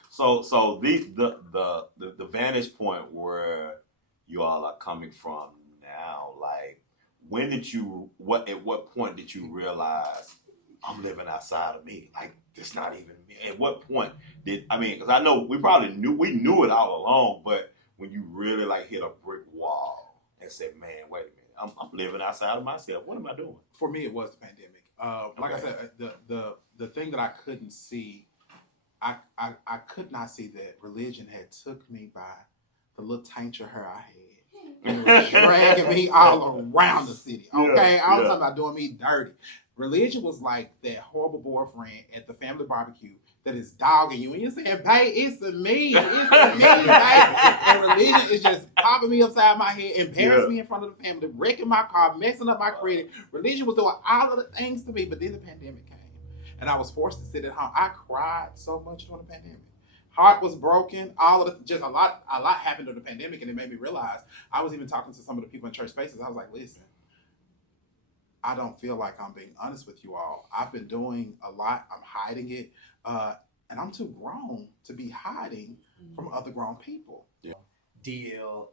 So the vantage point where you all are coming from now, like when did you at what point did you realize I'm living outside of me? Like it's not even me. At what point because I know we knew it all along, but when you really like hit a brick wall and said, man, wait a minute, I'm living outside of myself. What am I doing? For me, it was the pandemic. Like I Okay. said, the thing that I couldn't see, I could not see that religion had took me by the little tainted hair I had and it was dragging me all around the city. Okay, I was talking about doing me dirty. Religion was like that horrible boyfriend at the family barbecue that is dogging you, and you're saying, "Babe, it's a me, babe." And religion is just popping me upside my head, embarrassing me in front of the family, wrecking my car, messing up my credit. Religion was doing all of the things to me, but then the pandemic came, and I was forced to sit at home. I cried so much during the pandemic. Heart was broken. Just a lot happened during the pandemic, and it made me realize. I was even talking to some of the people in church spaces. I was like, "Listen, I don't feel like I'm being honest with you all. I've been doing a lot. I'm hiding it, and I'm too grown to be hiding from other grown people." DL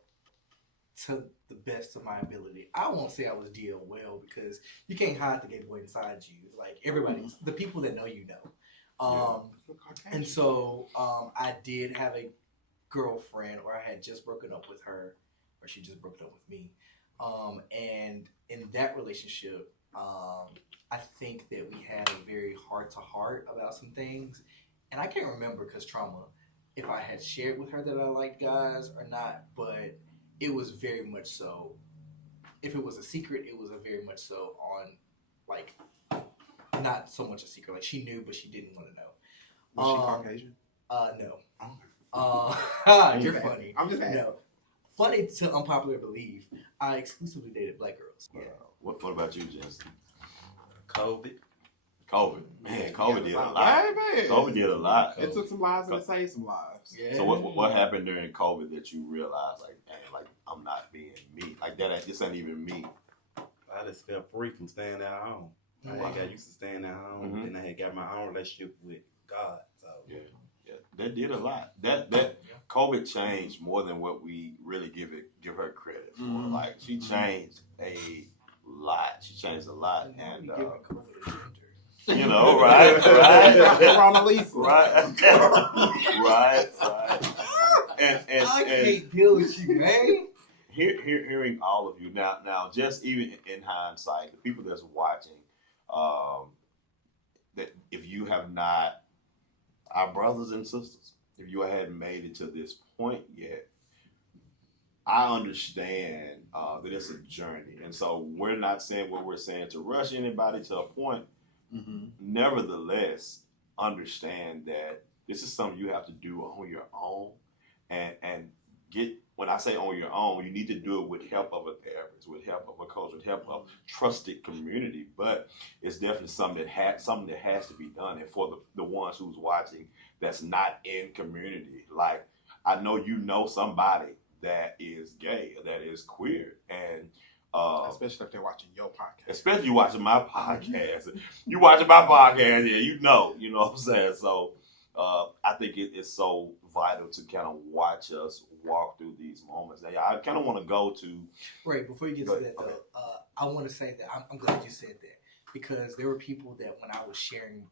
to the best of my ability. I won't say I was DL well because you can't hide the gay boy inside you. Like everybody's, the people that know you know. And so I did have a girlfriend, or I had just broken up with her, or she just broke up with me. And in that relationship, I think that we had a very heart-to-heart about some things. And I can't remember because trauma, if I had shared with her that I liked guys or not, but it was very much so. If it was a secret, it was a very much so on, like, not so much a secret. Like, she knew, but she didn't want to know. Was she Caucasian? No. You're funny. I'm just asking. No. Funny to unpopular belief, I exclusively dated black girls. Yeah. What about you, Jensen? COVID. COVID did a lot. Right, man. COVID did a lot. It took some lives and it saved some lives. Yeah. So what happened during COVID that you realized, like, man, like, I'm not being me? Like, this ain't even me. I just felt free from staying at home. I had got used to staying at home, Mhm. and I had got my own relationship with God. So Yeah, that did a lot. That COVID changed more than what we really give her credit for. Mhm. Like, she changed a lot. She changed a lot, and you know, right, Corona Lisa. right, and I can't deal with you, man. hearing all of you now, just even in hindsight, the people that's watching, that if you have not, our brothers and sisters, if you hadn't made it to this point yet, I understand that it's a journey, and so we're not saying what we're saying to rush anybody to a point. Mm-hmm. Nevertheless, understand that this is something you have to do on your own, and get. When I say on your own, you need to do it with help of a therapist, with help of a coach, with help of trusted community. But it's definitely something that has to be done. And for the ones who's watching that's not in community, like, I know you know somebody that is gay, that is queer, and Especially if they're watching your podcast. especially you watching my podcast. You watching my podcast, yeah, you know what I'm saying? So I think it is so vital to kind of watch us walk through these moments. Now, I kind of want to go to... Right, before you get to that, though, I want to say that I'm glad you said that, because there were people that when I was sharing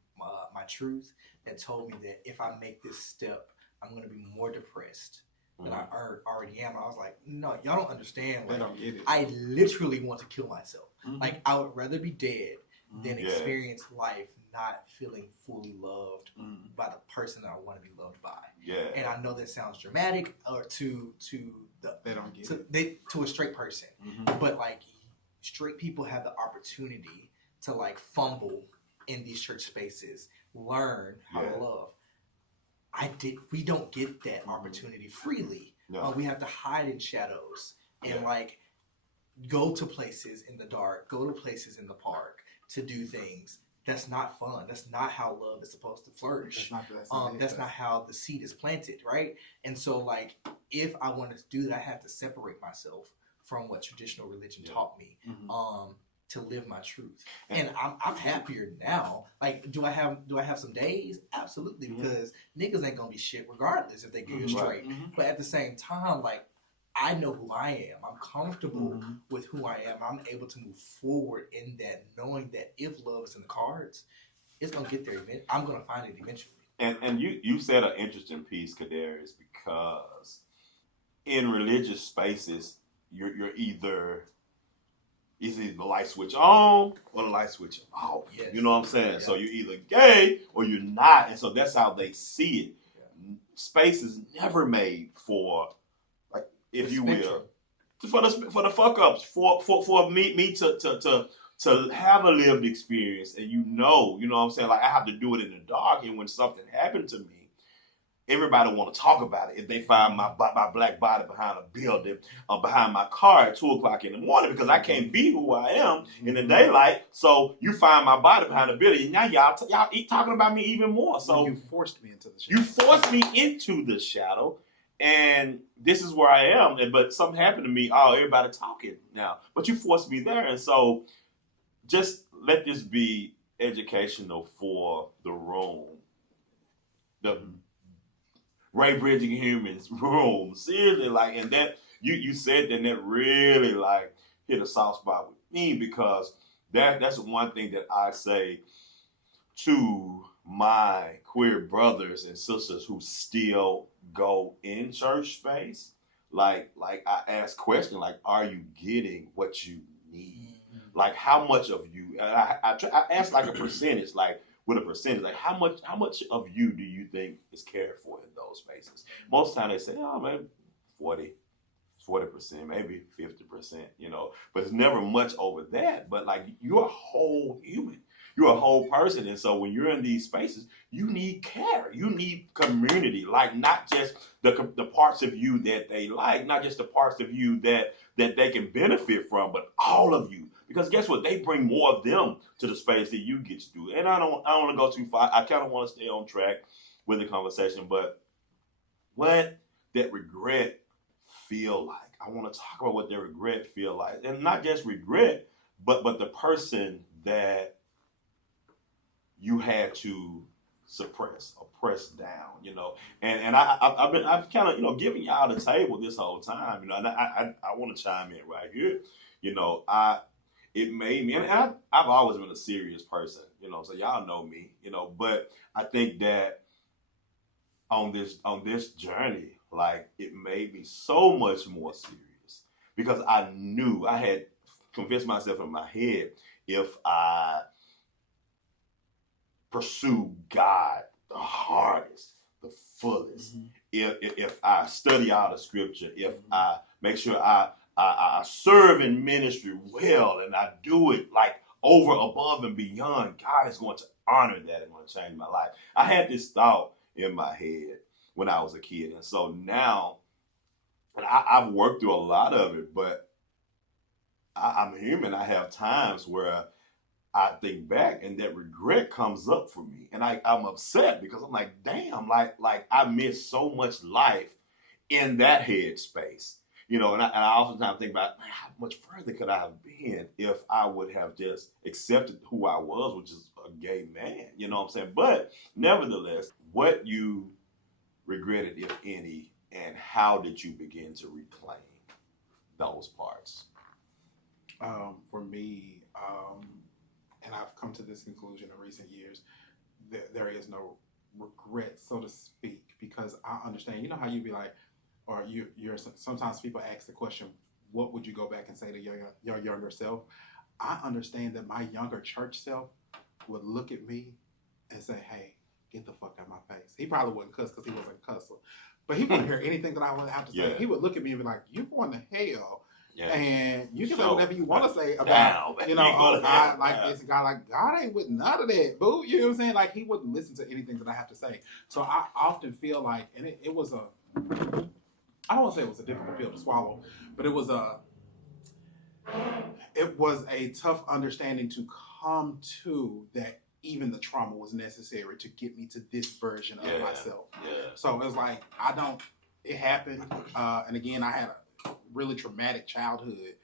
my truth that told me that if I make this step, I'm going to be more depressed than I already am. And I was like, no, y'all don't understand. They Like, don't get it. I literally want to kill myself. Mhm. Like, I would rather be dead than Yeah. experience life not feeling fully loved Mhm. by the person that I want to be loved by. Yeah. And I know that sounds dramatic, or to the They don't get it. to a straight person, Mhm. but like, straight people have the opportunity to like fumble in these church spaces, learn how Yeah. to love. We don't get that opportunity freely. No. We have to hide in shadows and Yeah. like go to places in the dark, go to places in the park to do things. That's not fun. That's not how love is supposed to flourish. That's not how the seed is planted, right? And so, like, if I want to do that, I have to separate myself from what traditional religion taught me, Mhm. to live my truth. And I'm happier now. Like, do I have some days? Absolutely, because niggas ain't gonna be shit regardless if they get you straight. Mhm. But at the same time, like, I know who I am. I'm comfortable Mhm. with who I am. I'm able to move forward in that, knowing that if love is in the cards, it's gonna get there. I'm gonna find it eventually. And you said an interesting piece, Kadarius, because in religious spaces, you're either the light switch on or the light switch off. Yes. You know what I'm saying? Yeah. So you're either gay or you're not, and so that's how they see it. Yeah. Space is never made for, like, if The you spectrum. will, for the fuck ups, for me to have a lived experience, and you know what I'm saying? Like, I have to do it in the dark, and when something happened to me, everybody want to talk about it. If they find my black body behind a building, behind my car at 2:00 in the morning, because I can't be who I am in the daylight. So you find my body behind a building, and now y'all talking about me even more. So you forced me into the shadow. you forced me into the shadow, and this is where I am. But something happened to me. Oh, everybody talking now, but you forced me there, and so just let this be educational for the room. The Raybridging Humans room. Seriously, like, and that you said that really like hit a soft spot with me, because that's one thing that I say to my queer brothers and sisters who still go in church space. Like I ask questions like, are you getting what you need? Like, how much of you? And I ask like a percentage, like with a percentage, like how much of you do you think is cared for in those spaces? Most time they say, oh man, 40%, maybe 50%, but it's never much over that. But like, you're a whole human. You're a whole person. And so when you're in these spaces, you need care. You need community, like not just the parts of you that they like, not just the parts of you that they can benefit from, but all of you. Because guess what? They bring more of them to the space that you get to do. And I don't want to go too far. I kind of want to stay on track with the conversation, but what that regret feel like? I want to talk about what that regret feel like. And not just regret, but the person that you had to suppress or press down, you know. And I've kind of, you know, given y'all the table this whole time, you know, and I want to chime in right here. You know, it made me, and I've always been a serious person, you know, so y'all know me, you know, but I think that on this journey, like, it made me so much more serious because I knew I had convinced myself in my head, if I pursue God the hardest, the fullest, if I study all the scripture, if I make sure I serve in ministry well, and I do it like over, above, and beyond, God is going to honor that and going to change my life. I had this thought in my head when I was a kid. And so now, and I've worked through a lot of it, but I'm human. I have times where I think back and that regret comes up for me. And I'm upset because I'm like, damn, like I missed so much life in that headspace. You know, and I oftentimes think about, man, how much further could I have been if I would have just accepted who I was, which is a gay man, you know what I'm saying? But nevertheless, what you regretted, if any, and how did you begin to reclaim those parts? For me, and I've come to this conclusion in recent years, there is no regret, so to speak, because I understand, you know how you be like, or you're sometimes people ask the question, what would you go back and say to your younger self? I understand that my younger church self would look at me and say, hey, get the fuck out of my face. He probably wouldn't cuss because he wasn't a cusser, but he wouldn't hear anything that I would have to say. Yeah. He would look at me and be like, you're going to hell. Yeah. And you can say whatever you want to say about, you know, oh, God, like, it's a guy like, God ain't with none of that, boo. You know what I'm saying? Like, he wouldn't listen to anything that I have to say. So I often feel like, and it was I don't want to say it was a difficult pill to swallow, but it was a tough understanding to come to, that even the trauma was necessary to get me to this version of myself. Yeah. So it was like, it happened. And again, I had a really traumatic childhood,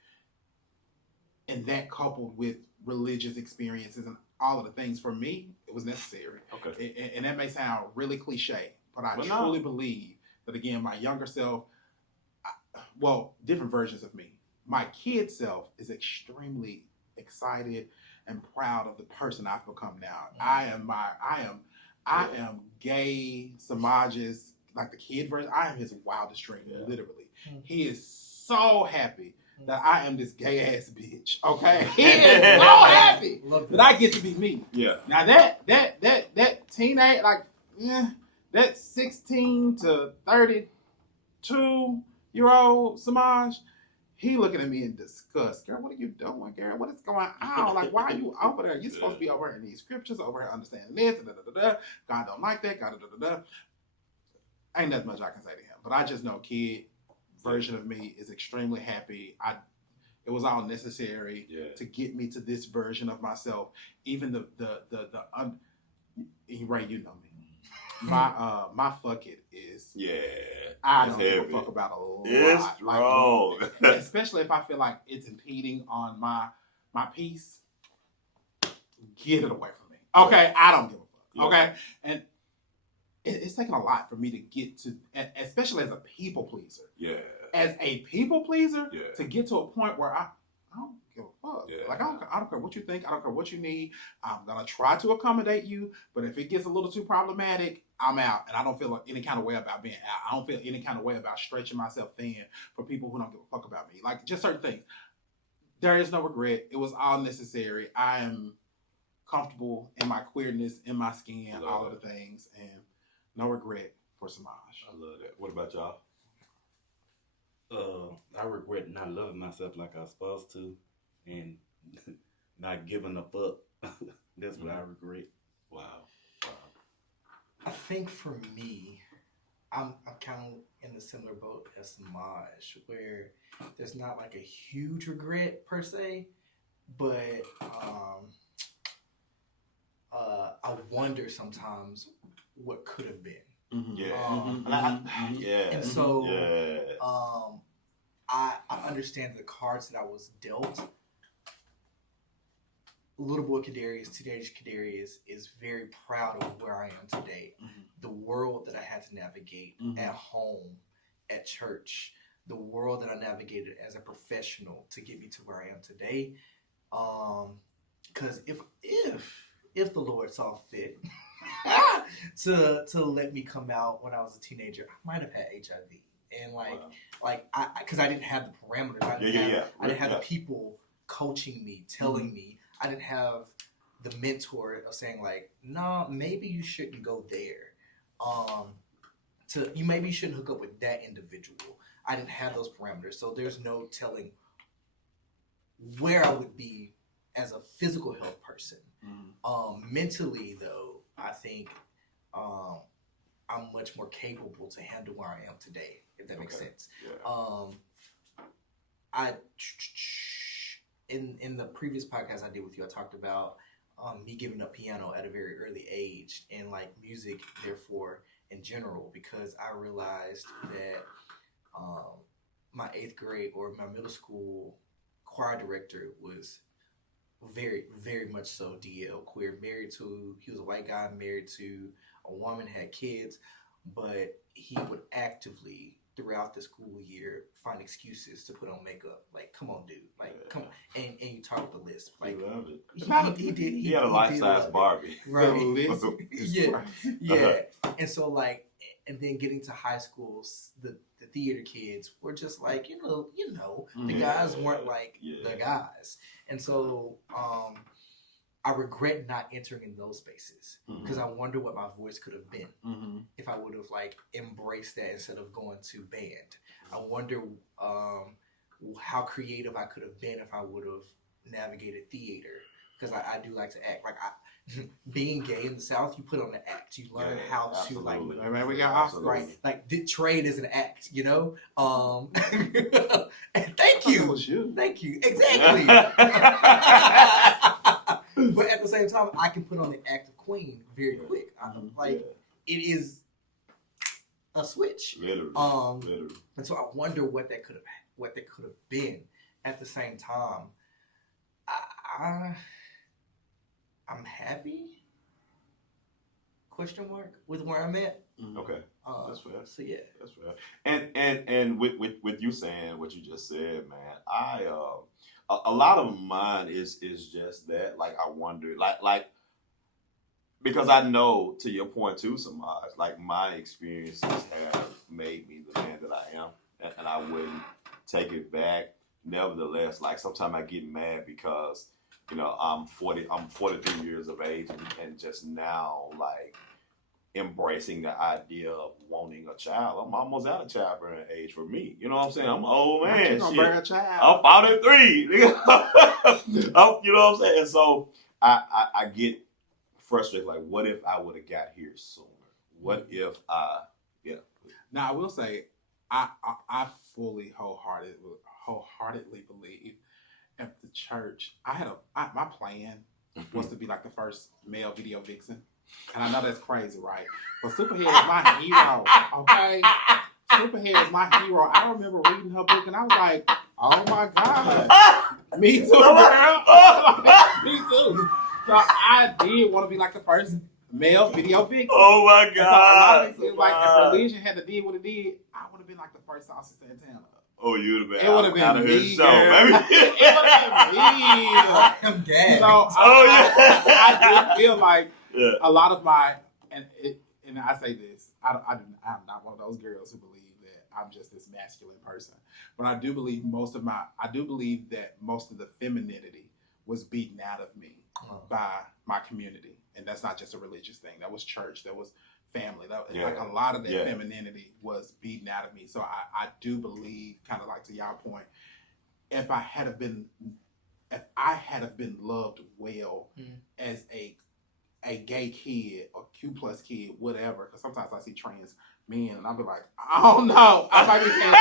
and that coupled with religious experiences and all of the things, for me, it was necessary. Okay. And that may sound really cliche, but I truly believe that, again, my younger self, different versions of me. My kid self is extremely excited and proud of the person I've become now. I am gay Samaj's, like the kid version. I am his wildest dream, literally. He is so happy that I am this gay ass bitch. Okay, he is so happy that I get to be me. Yeah. Now that teenage, like, that 16 to 32-year-old Samaj, he looking at me in disgust. Girl, what are you doing, girl? What is going on? Like, why are you over there? You're supposed to be over here in these scriptures, over here understanding this, God don't like that, Ain't that much I can say to him. But I just know kid version of me is extremely happy. It was all necessary to get me to this version of myself. Even Ray, you know me. My fuck it is. Yeah. I don't give a fuck about a lot. It's strong. Like, especially if I feel like it's impeding on my peace. Get it away from me. Okay, I don't give a fuck. Okay, and it's taken a lot for me to get to, especially as a people pleaser. Yeah. As a people pleaser, to get to a point where I don't give a fuck. Yeah. Like, I don't care what you think. I don't care what you need. I'm gonna try to accommodate you, but if it gets a little too problematic, I'm out. And I don't feel any kind of way about being out. I don't feel any kind of way about stretching myself thin for people who don't give a fuck about me. Like, just certain things. There is no regret. It was all necessary. I am comfortable in my queerness, in my skin, all of the things, and no regret for Samaj. I love that. What about y'all? I regret not loving myself like I was supposed to, and not giving a fuck That's what I regret. Wow. I think for me, I'm kind of in the similar boat as Samaj, where there's not like a huge regret per se, but I wonder sometimes what could have been. Yeah. Yeah. And so Yeah. I understand the cards that I was dealt. Little boy Kadarius, teenage Kadarius, is very proud of where I am today. The world that I had to navigate at home, at church, the world that I navigated as a professional to get me to where I am today. Because if the Lord saw fit to let me come out when I was a teenager, I might have had HIV. And because I didn't have the parameters, I didn't have the people coaching me, telling me. I didn't have the mentor of saying like, no, maybe you shouldn't go there. Maybe you shouldn't hook up with that individual. I didn't have those parameters, so there's no telling where I would be as a physical health person. Mentally, though, I think I'm much more capable to handle where I am today, if that makes sense. Yeah. In the previous podcast I did with you, I talked about me giving up piano at a very early age and like music, therefore, in general, because I realized that my 8th grade or my middle school choir director was very, very much so DL queer, he was a white guy, married to a woman, had kids, but he would actively throughout the school year find excuses to put on makeup. Like, come on, dude. Like, come on. And you talk with the list. Like, He loved it. He did. He had a life-size Barbie. Right. Yeah. And so like, and then getting to high schools, the theater kids were just like, the guys weren't like the guys. And so I regret not entering in those spaces because I wonder what my voice could have been if I would have like embraced that instead of going to band. I wonder how creative I could have been if I would have navigated theater, because I do like to act. Like being gay in the South, you put on an act. You learn how to like. I mean, we got Oscars. Right, like the trade is an act, Thank you. Thank you. Exactly. But at the same time, I can put on the act of queen very quick. It is a switch. Literally. And so I wonder what that could have been. At the same time, I'm happy? Question mark with where I'm at. Okay. That's fair. So yeah. That's fair. And with you saying what you just said, man, a lot of mine is just that. Like I wonder, like because I know, to your point too, Samaj, like my experiences have made me the man that I am, and I wouldn't take it back. Nevertheless, like sometimes I get mad because I'm 43 years of age, and just now like embracing the idea of wanting a child. I'm almost out of childbearing age for me. You know what I'm saying? I'm an old man. You're gonna bear a child. I'm 43. You know what I'm saying? And so I get frustrated. Like, what if I would have got here sooner? What if Now I will say, I fully wholeheartedly believe at the church. My plan was to be like the first male video vixen. And I know that's crazy, right? But Superhead is my hero, okay? Superhead is my hero. I remember reading her book and I was like, oh my God. Me too, girl. Me too. So I did want to be like the first male video vixen. Oh my God. So a lot of it seems like if religion had to do what it did, I would have been like the first Saucy Santana. Oh, you would have been. It would have been out of me, his show, girl. baby. It would have been me. I'm gagged. So I do feel like a lot of my and I say this, I'm not one of those girls who believe that I'm just this masculine person, but I do believe that most of the femininity was beaten out of me by my community, and that's not just a religious thing. That was church. That was family. Like a lot of that femininity was beaten out of me. So I do believe, kind of like to y'all point, if I had have been if I had have been loved well as a gay kid or Q plus kid, whatever, because sometimes I see trans men and I'll be like, I don't know. I might be saying,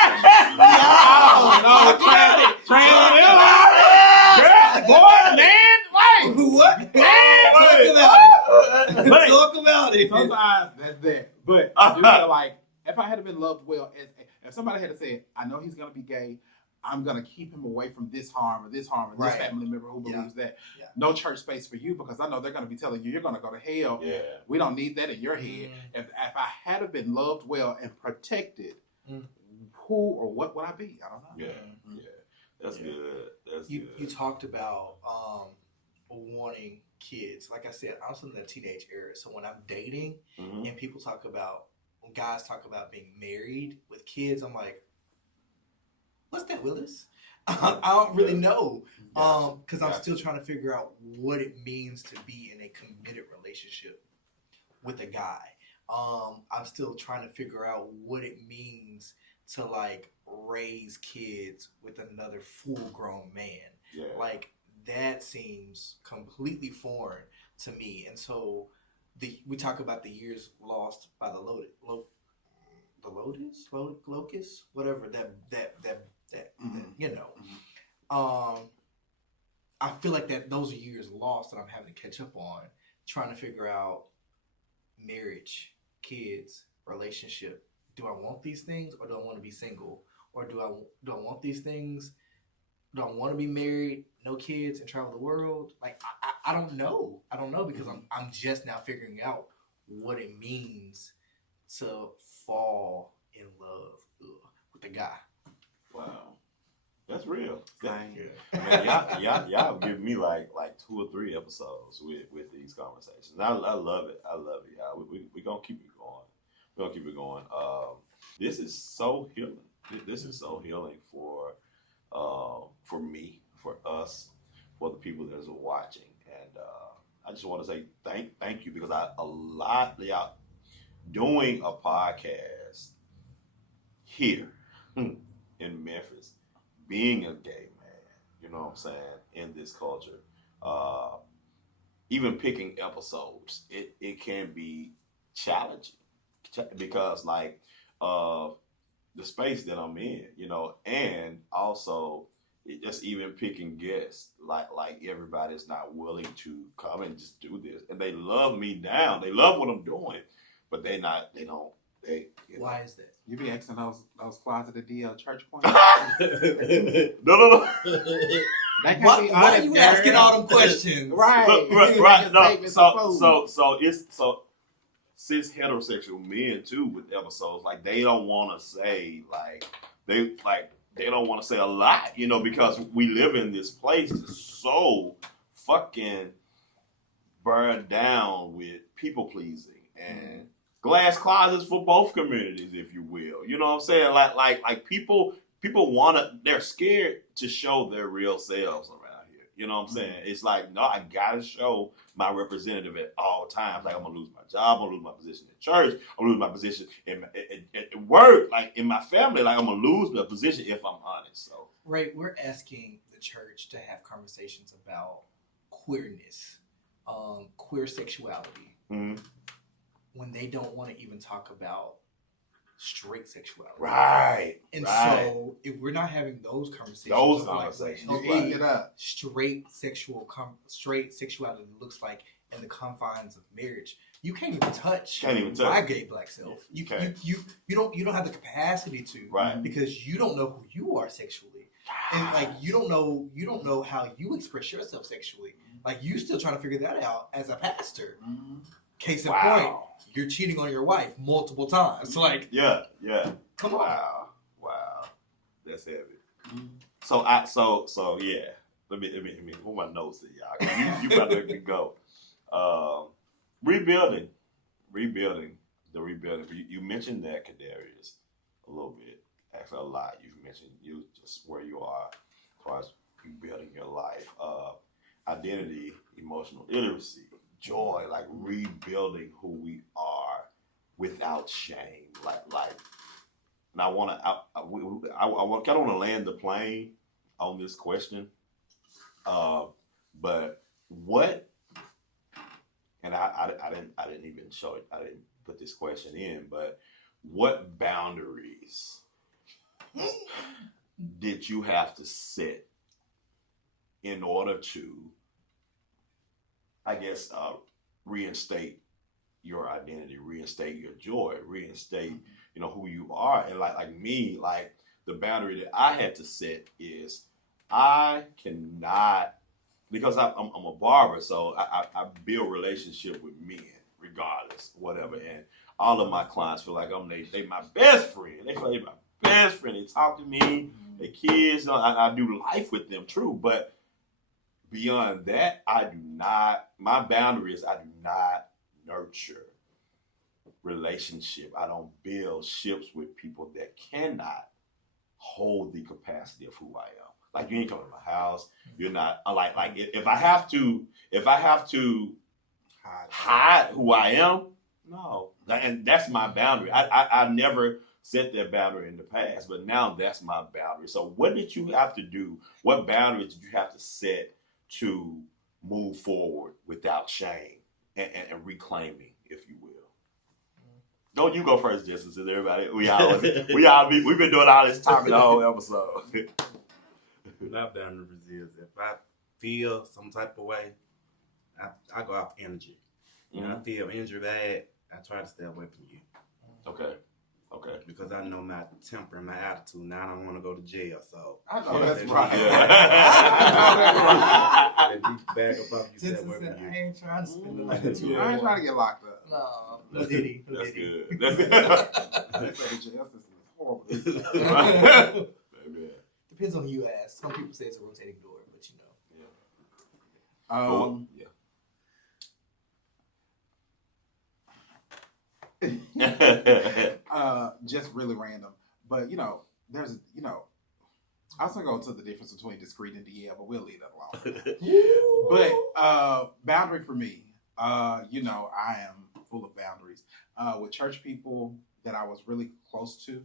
Talk about it. sometimes that's that. But I do feel like if I had been loved well, if somebody had said, I know he's going to be gay, I'm going to keep him away from this harm or this family member who believes that. Yeah. No church space for you, because I know they're going to be telling you, you're going to go to hell. Yeah. We don't need that in your head. If I had have been loved well and protected, who or what would I be? I don't know. Yeah. That's good. That's You good. talked about wanting kids. Like I said, I'm still in the teenage era. So when I'm dating Mhm. and when guys talk about being married with kids, I'm like, what's that, Willis? I don't really know. Because I'm still trying to figure out what it means to be in a committed relationship with a guy. I'm still trying to figure out what it means to like raise kids with another full-grown man. Yeah. Like that seems completely foreign to me. And so we talk about the years lost by the locust, whatever that you know. I feel like that those are years lost that I'm having to catch up on, trying to figure out marriage, kids, relationship. Do I want these things, or do I want to be single? Or do I want these things? Do I want to be married, no kids, and travel the world? Like I don't know. I don't know, because I'm just now figuring out what it means to fall in love with a guy. Wow. That's real. Same. Man, y'all give me like 2 or 3 episodes with these conversations. I love it. I love it, y'all. We gonna keep it going. We're gonna keep it going. This is so healing. This is so healing for me, for us, for the people that are watching. And I just want to say thank you, because a lot of y'all doing a podcast here in Memphis, being a gay man, you know what I'm saying, in this culture, even picking episodes, it can be challenging, because like the space that I'm in, you know, and also just even picking guests, like everybody's not willing to come and just do this, and they love me down, they love what I'm doing, but they don't. Why is that? You be asking those closeted DL church points? No. That Why be are honest, you Darren. asking all them questions? Right. Right. No. Statements of food. So cis heterosexual men too with episodes, like they don't want to say they don't want to say a lot, you know, because we live in this place that's so fucking burned down with people pleasing and glass closets for both communities, if you will. You know what I'm saying? Like people they're scared to show their real selves around here. You know what I'm saying? It's like, no, I gotta show my representative at all times. Like, I'm gonna lose my job, I'm gonna lose my position in church, I'm gonna lose my position at work, like in my family, like I'm gonna lose my position if I'm honest. So Right, we're asking the church to have conversations about queerness, queer sexuality, when they don't want to even talk about straight sexuality. right. So if we're not having those conversations, You eating it up. straight sexuality looks like in the confines of marriage, you can't even touch my gay black self. You don't have the capacity to, Right. because you don't know who you are sexually, and like you don't know how you express yourself sexually. Like you still trying to figure that out as a pastor. Case in point, you're cheating on your wife multiple times. Like, yeah. come on. Wow. That's heavy. So yeah. Let me put my notes in, y'all. You about to let me go. Rebuilding. You mentioned that, Kadarius, a little bit. Actually, a lot. You've mentioned you just where you are as far as rebuilding your life. Identity, emotional literacy, joy, like rebuilding who we are without shame. And I want to land the plane on this question. But what? And I didn't even show it. I didn't put this question in. But what boundaries did you have to set in order to, I guess, reinstate your identity, reinstate your joy, reinstate, who you are? And like me, like the boundary that I had to set is I cannot, because I'm a barber, so I build relationship with men regardless, whatever. And all of my clients feel like they my best friend. They feel like my best friend. They talk to me, their kids. I do life with them, true. But beyond that, my boundary is I do not nurture relationship. I don't build ships with people that cannot hold the capacity of who I am. Like, you ain't coming to my house. You're not like if I have to hide who I am, no. And that's my boundary. I never set that boundary in the past, but now that's my boundary. So what did you have to do? What boundaries did you have to set to move forward without shame and reclaiming, if you will? Don't you go first, Justin, since everybody we've been doing all this talking the whole episode. My boundaries is if I feel some type of way, I go off energy. When I feel injured bad, I try to stay away from you. Okay. Because I know my temper and my attitude. Now I don't want to go to jail, so I know that's right. Let me back up off you, stay away from you. I ain't trying to spend the night or two. I ain't trying to get locked up. No, diddy. That's good. The jail system is horrible. Baby. Depends on who you ask. Some people say it's a rotating door, but just really random. But there's I was gonna go to the difference between discreet and DL, but we'll leave that alone. But boundary for me, I am full of boundaries. With church people that I was really close to,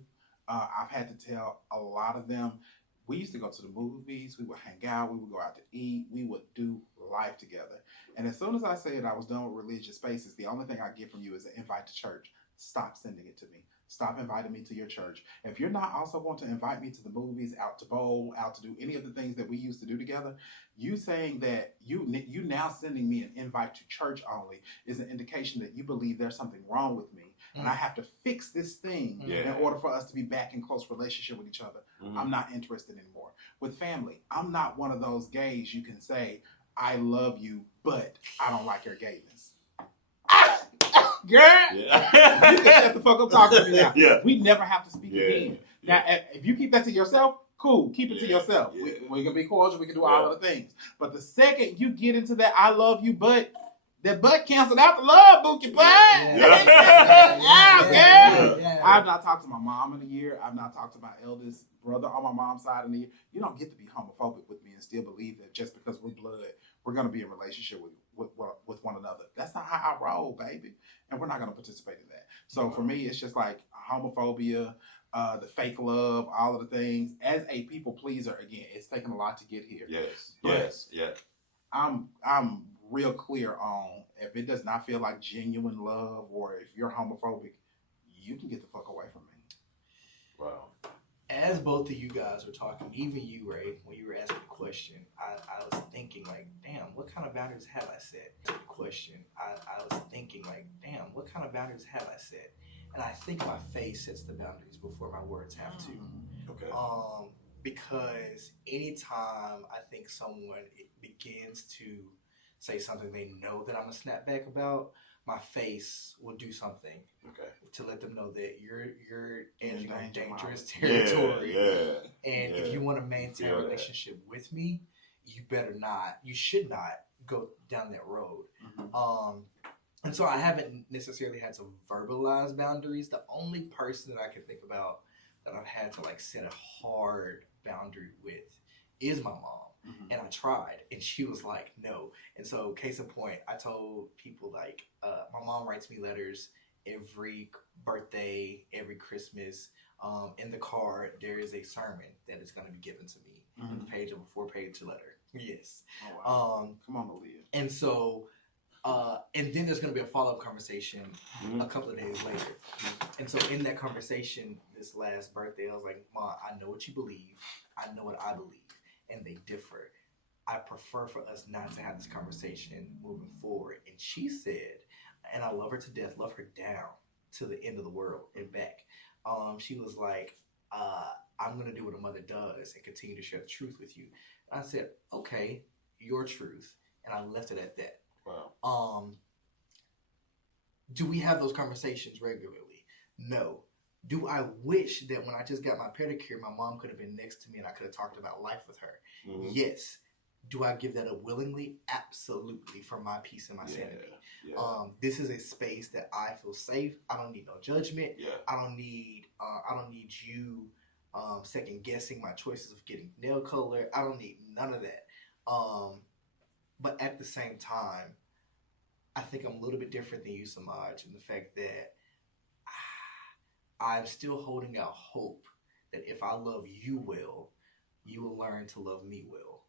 I've had to tell a lot of them. We used to go to the movies, we would hang out, we would go out to eat, we would do life together. And as soon as I said I was done with religious spaces, the only thing I get from you is an invite to church. Stop sending it to me. Stop inviting me to your church. If you're not also going to invite me to the movies, out to bowl, out to do any of the things that we used to do together, you saying that you now sending me an invite to church only is an indication that you believe there's something wrong with me. And I have to fix this thing in order for us to be back in close relationship with each other. I'm not interested anymore. With family, I'm not one of those gays you can say, I love you, but I don't like your gayness. Girl, you can shut the fuck up talking to me now. Yeah. We never have to speak again. Now, if you keep that to yourself, cool. Keep it to yourself. Yeah. We can be cordial. We can do all of the things. But the second you get into that I love you, but that butt canceled out the love, Bookie butt. I've not talked to my mom in a year. I've not talked to my eldest brother on my mom's side in a year. You don't get to be homophobic with me and still believe that just because we're blood, we're going to be in relationship with one another. That's not how I roll, baby. And we're not going to participate in that. So for me, it's just like homophobia, the fake love, all of the things. As a people pleaser, again, it's taken a lot to get here. Yes. I'm real clear on if it does not feel like genuine love or if you're homophobic, you can get the fuck away from me. Wow. As both of you guys were talking, even you, Ray, when you were asking the question, I was thinking like, damn, what kind of boundaries have I set? To the question, I was thinking like, damn, what kind of boundaries have I set? And I think my face sets the boundaries before my words have to. Okay. Because anytime I think someone begins to say something they know that I'm a snapback about, my face will do something to let them know that you're in dangerous territory. And if you want to maintain a relationship with me, you should not go down that road. And so I haven't necessarily had to verbalize boundaries. The only person that I can think about that I've had to like set a hard boundary with is my mom. And I tried, and she was like, no. And so, case in point, I told people like, my mom writes me letters every birthday, every Christmas. In the card, there is a sermon that is going to be given to me in the page of a 4-page letter. Yes. Oh, wow. Come on, Aaliyah. And so, and then there's going to be a follow-up conversation a couple of days later. And so in that conversation, this last birthday, I was like, Mom, I know what you believe. I know what I believe. And they differ. I prefer for us not to have this conversation moving forward. And she said, and I love her to death, love her down to the end of the world and back. She was like, I'm going to do what a mother does and continue to share the truth with you. And I said, okay, your truth. And I left it at that. Wow. Do we have those conversations regularly? No. Do I wish that when I just got my pedicure, my mom could have been next to me and I could have talked about life with her? Mm-hmm. Yes. Do I give that up willingly? Absolutely, for my peace and my sanity. Yeah. This is a space that I feel safe. I don't need no judgment. Yeah. I don't need you second guessing my choices of getting nail color. I don't need none of that. But at the same time, I think I'm a little bit different than you, Samaj, in the fact that I'm still holding out hope that if I love you well, you will learn to love me well.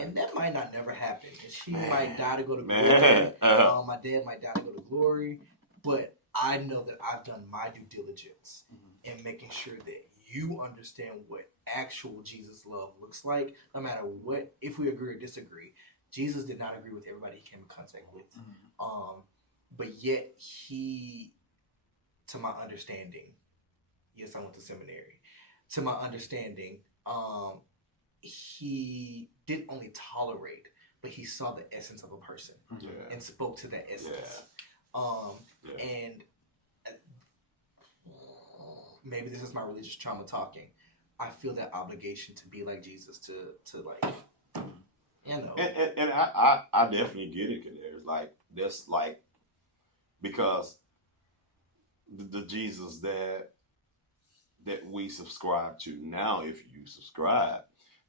And that might not never happen. And she might die to go to glory. My dad might die to go to glory. But I know that I've done my due diligence in making sure that you understand what actual Jesus love looks like, no matter what, if we agree or disagree. Jesus did not agree with everybody he came in contact with. But yet he, to my understanding, yes, I went to seminary. To my understanding, he didn't only tolerate, but he saw the essence of a person and spoke to that essence. And maybe this is my religious trauma talking. I feel that obligation to be like Jesus, to like, you know. And I definitely get it, Kadarius. Like, that's like, because the Jesus that we subscribe to now, if you subscribe,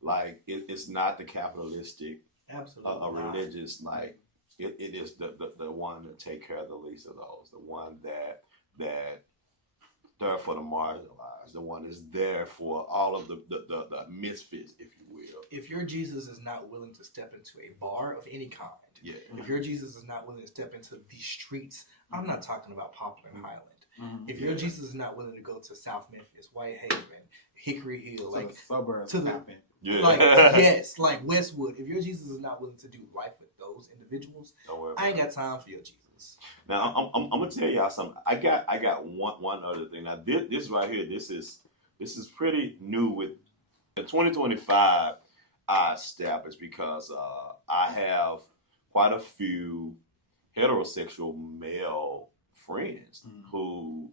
like, it's not the capitalistic, religious, like, it is the one to take care of the least of those, the one that there for the marginalized, the one that's there for all of the misfits, if you will. If your Jesus is not willing to step into a bar of any kind, if your Jesus is not willing to step into the streets, I'm not talking about Poplar and Highland. If your Jesus is not willing to go to South Memphis, Whitehaven, Hickory Hill, like the suburbs, to the like like Westwood, if your Jesus is not willing to do life with those individuals, I ain't got time for your Jesus. Now I'm gonna tell y'all something. I got one other thing. Now this right here, this is pretty new. With 2025, I established, because I have quite a few heterosexual male friends who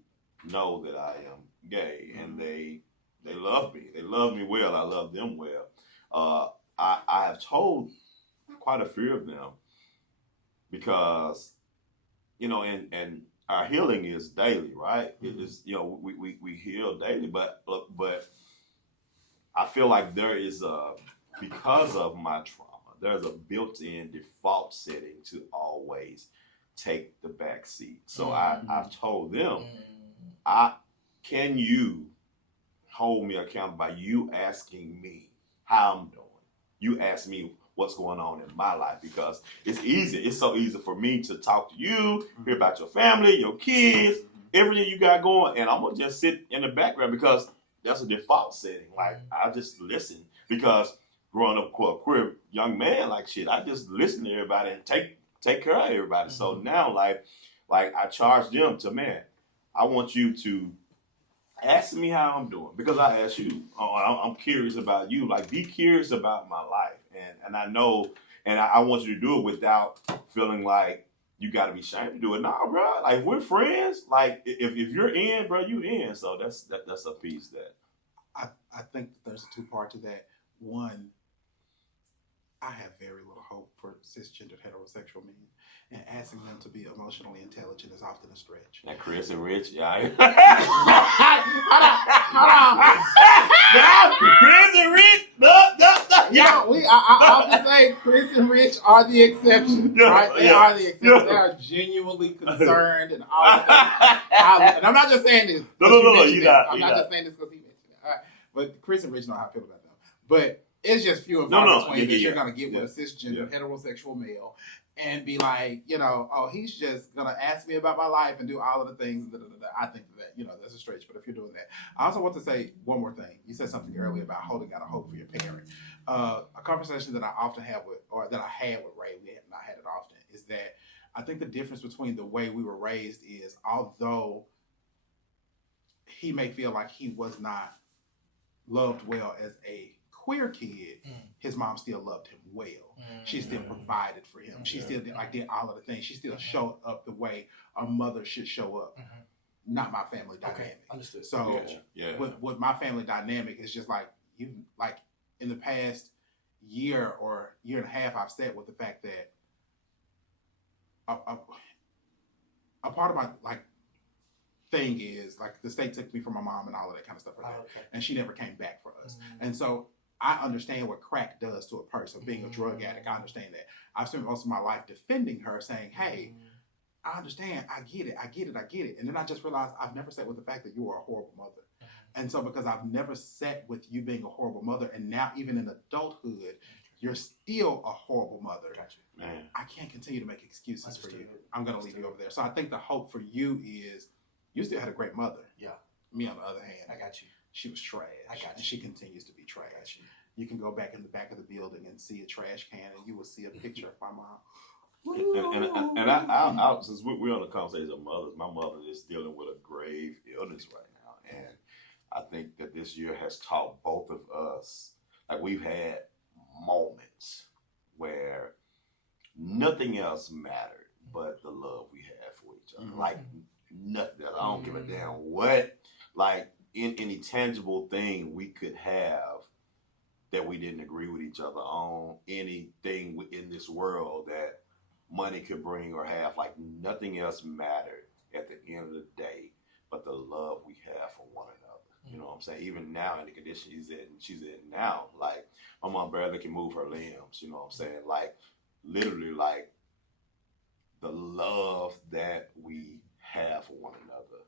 know that I am gay, and they love me. They love me well. I love them well. I have told quite a few of them, because, you know, and our healing is daily, right? It is, you know, we heal daily, but I feel like there is because of my trauma, there's a built-in default setting to always take the back seat. So I've told them, can you hold me accountable by you asking me how I'm doing? You ask me what's going on in my life, because it's easy. It's so easy for me to talk to you, hear about your family, your kids, everything you got going, and I'm gonna just sit in the background, because that's a default setting. Like, I just listen, because growing up a queer young man, like, shit, I just listen to everybody and take care of everybody. So now, like I charge them to, man, I want you to ask me how I'm doing, because I ask you. I'm curious about you. Like, be curious about my life, and I know, and I want you to do it without feeling like you got to be ashamed to do it. Nah, bro. Like, we're friends. Like, if you're in, bro, you in. So that's a piece that I think there's a two-part to that. One, I have very little hope for cisgendered heterosexual men, and asking them to be emotionally intelligent is often a stretch. Now, Chris and Rich, yeah. Chris and Rich, Yeah, I'll just say Chris and Rich are the exception, right? They are the exception. They are genuinely concerned and all of that. And I'm not just saying this. No, you're not. I'm not just saying this because he mentioned it. All right. But Chris and Rich know how I feel about them. But it's just few and No, far no, between yeah, that yeah, you're yeah. gonna get with a cisgender heterosexual male and be like, oh, he's just gonna ask me about my life and do all of the things. I think that that's a stretch. But if you're doing that, I also want to say one more thing. You said something earlier about holding out a hope for your parent. A conversation that I often have that I had with Ray, we have not had it often, is that I think the difference between the way we were raised is, although he may feel like he was not loved well as a queer kid, his mom still loved him well. She still provided for him. She still did all of the things. She still showed up the way a mother should show up. Not my family dynamic. Okay, understood. So with my family dynamic, it's just like in the past year or year and a half, I've sat with the fact that a part of my thing is the state took me from my mom and all of that kind of stuff, and she never came back for us. And so I understand what crack does to a person. Being a drug addict, I understand that. I've spent most of my life defending her, saying, "Hey, I understand. I get it." And then I just realized I've never sat with the fact that you are a horrible mother. And so because I've never sat with you being a horrible mother, and now even in adulthood, you're still a horrible mother. Gotcha. Man. I can't continue to make excuses for you. I'm going to leave you over there. So I think the hope for you is you still had a great mother. Yeah. Me, on the other hand, I got you. She was trash. I got you. And she continues to be trash. I got you. You can go back in the back of the building and see a trash can, and you will see a picture of my mom. And I since we're on the conversation of mothers, my mother is dealing with a grave illness right now, and I think that this year has taught both of us, we've had moments where nothing else mattered but the love we had for each other. Nothing. I don't give a damn what, in any tangible thing we could have that we didn't agree with each other on, anything in this world that money could bring or have, nothing else mattered at the end of the day but the love we have for one another. You know what I'm saying? Even now, in the condition she's in now, my mom barely can move her limbs. You know what I'm saying? Literally, the love that we have for one another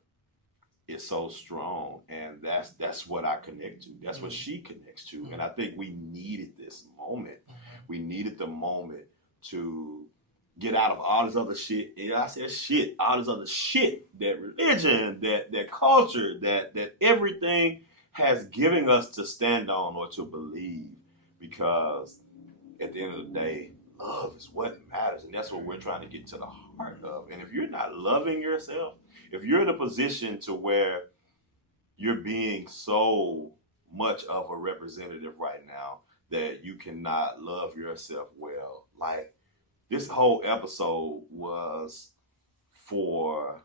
is so strong, and that's what I connect to. That's what she connects to, and I think we needed this moment. We needed the moment to get out of all this other shit. And I said shit, all this other shit, that religion, that culture, that everything has given us to stand on or to believe, because at the end of the day, love is what matters, and that's what we're trying to get to the heart of. And if you're not loving yourself, if you're in a position to where you're being so much of a representative right now that you cannot love yourself well, this whole episode was for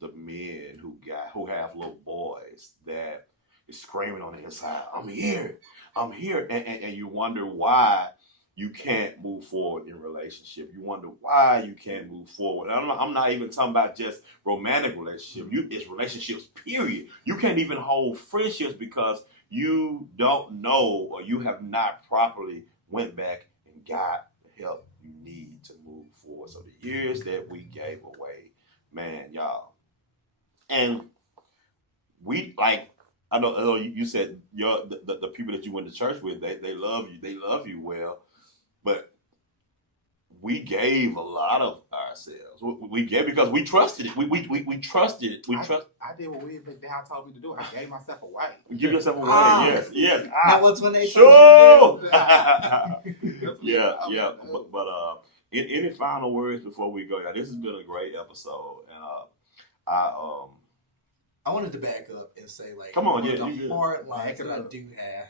the men who have little boys that is screaming on the inside, I'm here, and you wonder why you can't move forward in relationship. You wonder why you can't move forward. I'm not even talking about just romantic relationship. It's relationships, period. You can't even hold friendships because you don't know, or you have not properly went back and got the help you need to move forward. So the years that we gave away, man, y'all. And we, I know you said the people that you went to church with, they love you. They love you well. But we gave a lot of ourselves. We gave because we trusted it. We trusted it. I did what William McDowell told me to do. I gave myself away. Give yourself away. Yes. That was when they sure. Yeah. But any final words before we go? Yeah, this has been a great episode, and I wanted to back up and say, come on, the hard lines that I do have.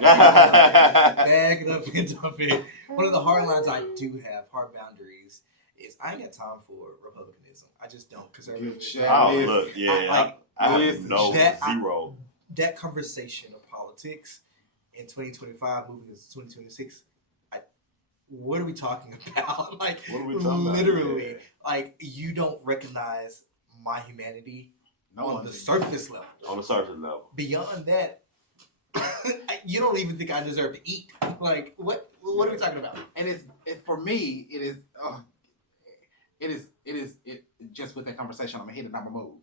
Yeah. Bag it up and dump it. One of the hard lines I do have, hard boundaries, is I ain't got time for Republicanism. I just don't, because I really. I have zero. That conversation of politics in 2025, moving into 2026. What are we talking about? What are we talking literally, about? You don't recognize my humanity on the surface level. On the surface level. Beyond that, you don't even think I deserve to eat. What are we talking about? And it's for me, it is just with that conversation, I'm gonna hit it, I'm gonna move.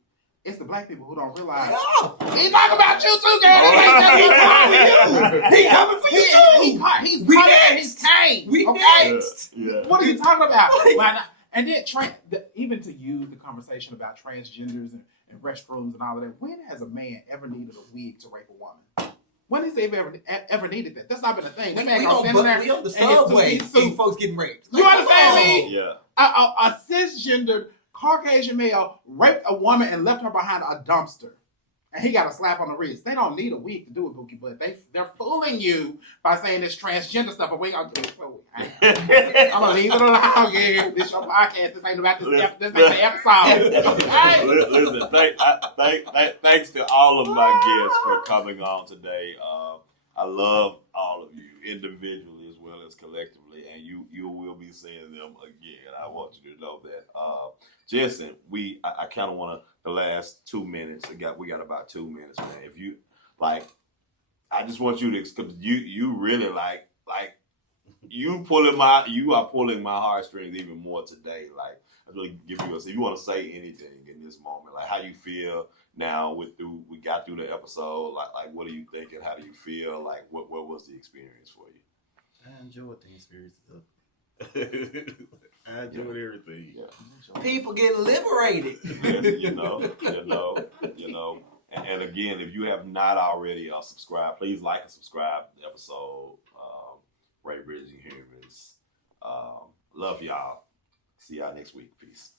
It's the black people who don't realize. Oh, He talking about you too, girl. he coming for you too. He's We coming next. and he's came. We okay? next. Yeah. What are you talking about? And then even to use the conversation about transgenders and restrooms and all of that. When has a man ever needed a wig to rape a woman? When has they ever needed that? That's not been a thing. We Man on stand there the and subway it's seeing folks getting raped. You understand me? Yeah. A cisgendered Caucasian male raped a woman and left her behind a dumpster. And he got a slap on the wrist. They don't need a wig to do it, Bookie, but they're fooling you by saying this transgender stuff, but we ain't gonna do it. So I'm gonna leave it alone, yeah. This your podcast. This ain't about this ain't the episode. Okay? Listen, thanks to all of my guests for coming on today. I love all of you individually as well as collectively, and you will be seeing them again. I want you to know that. Jason, I kind of want to the last 2 minutes. We got about 2 minutes, man. If you like, I just want you to, cause you really like you are pulling my heartstrings even more today. Like, I really give you if you want to say anything in this moment, like how you feel now we got through the episode. Like what are you thinking? How do you feel? Like what was the experience for you? I enjoyed the experience. I enjoyed everything. Yeah. People getting liberated. you know. And again, if you have not already subscribed, please like and subscribe to the episode. Raybridging Humans. Love y'all. See y'all next week. Peace.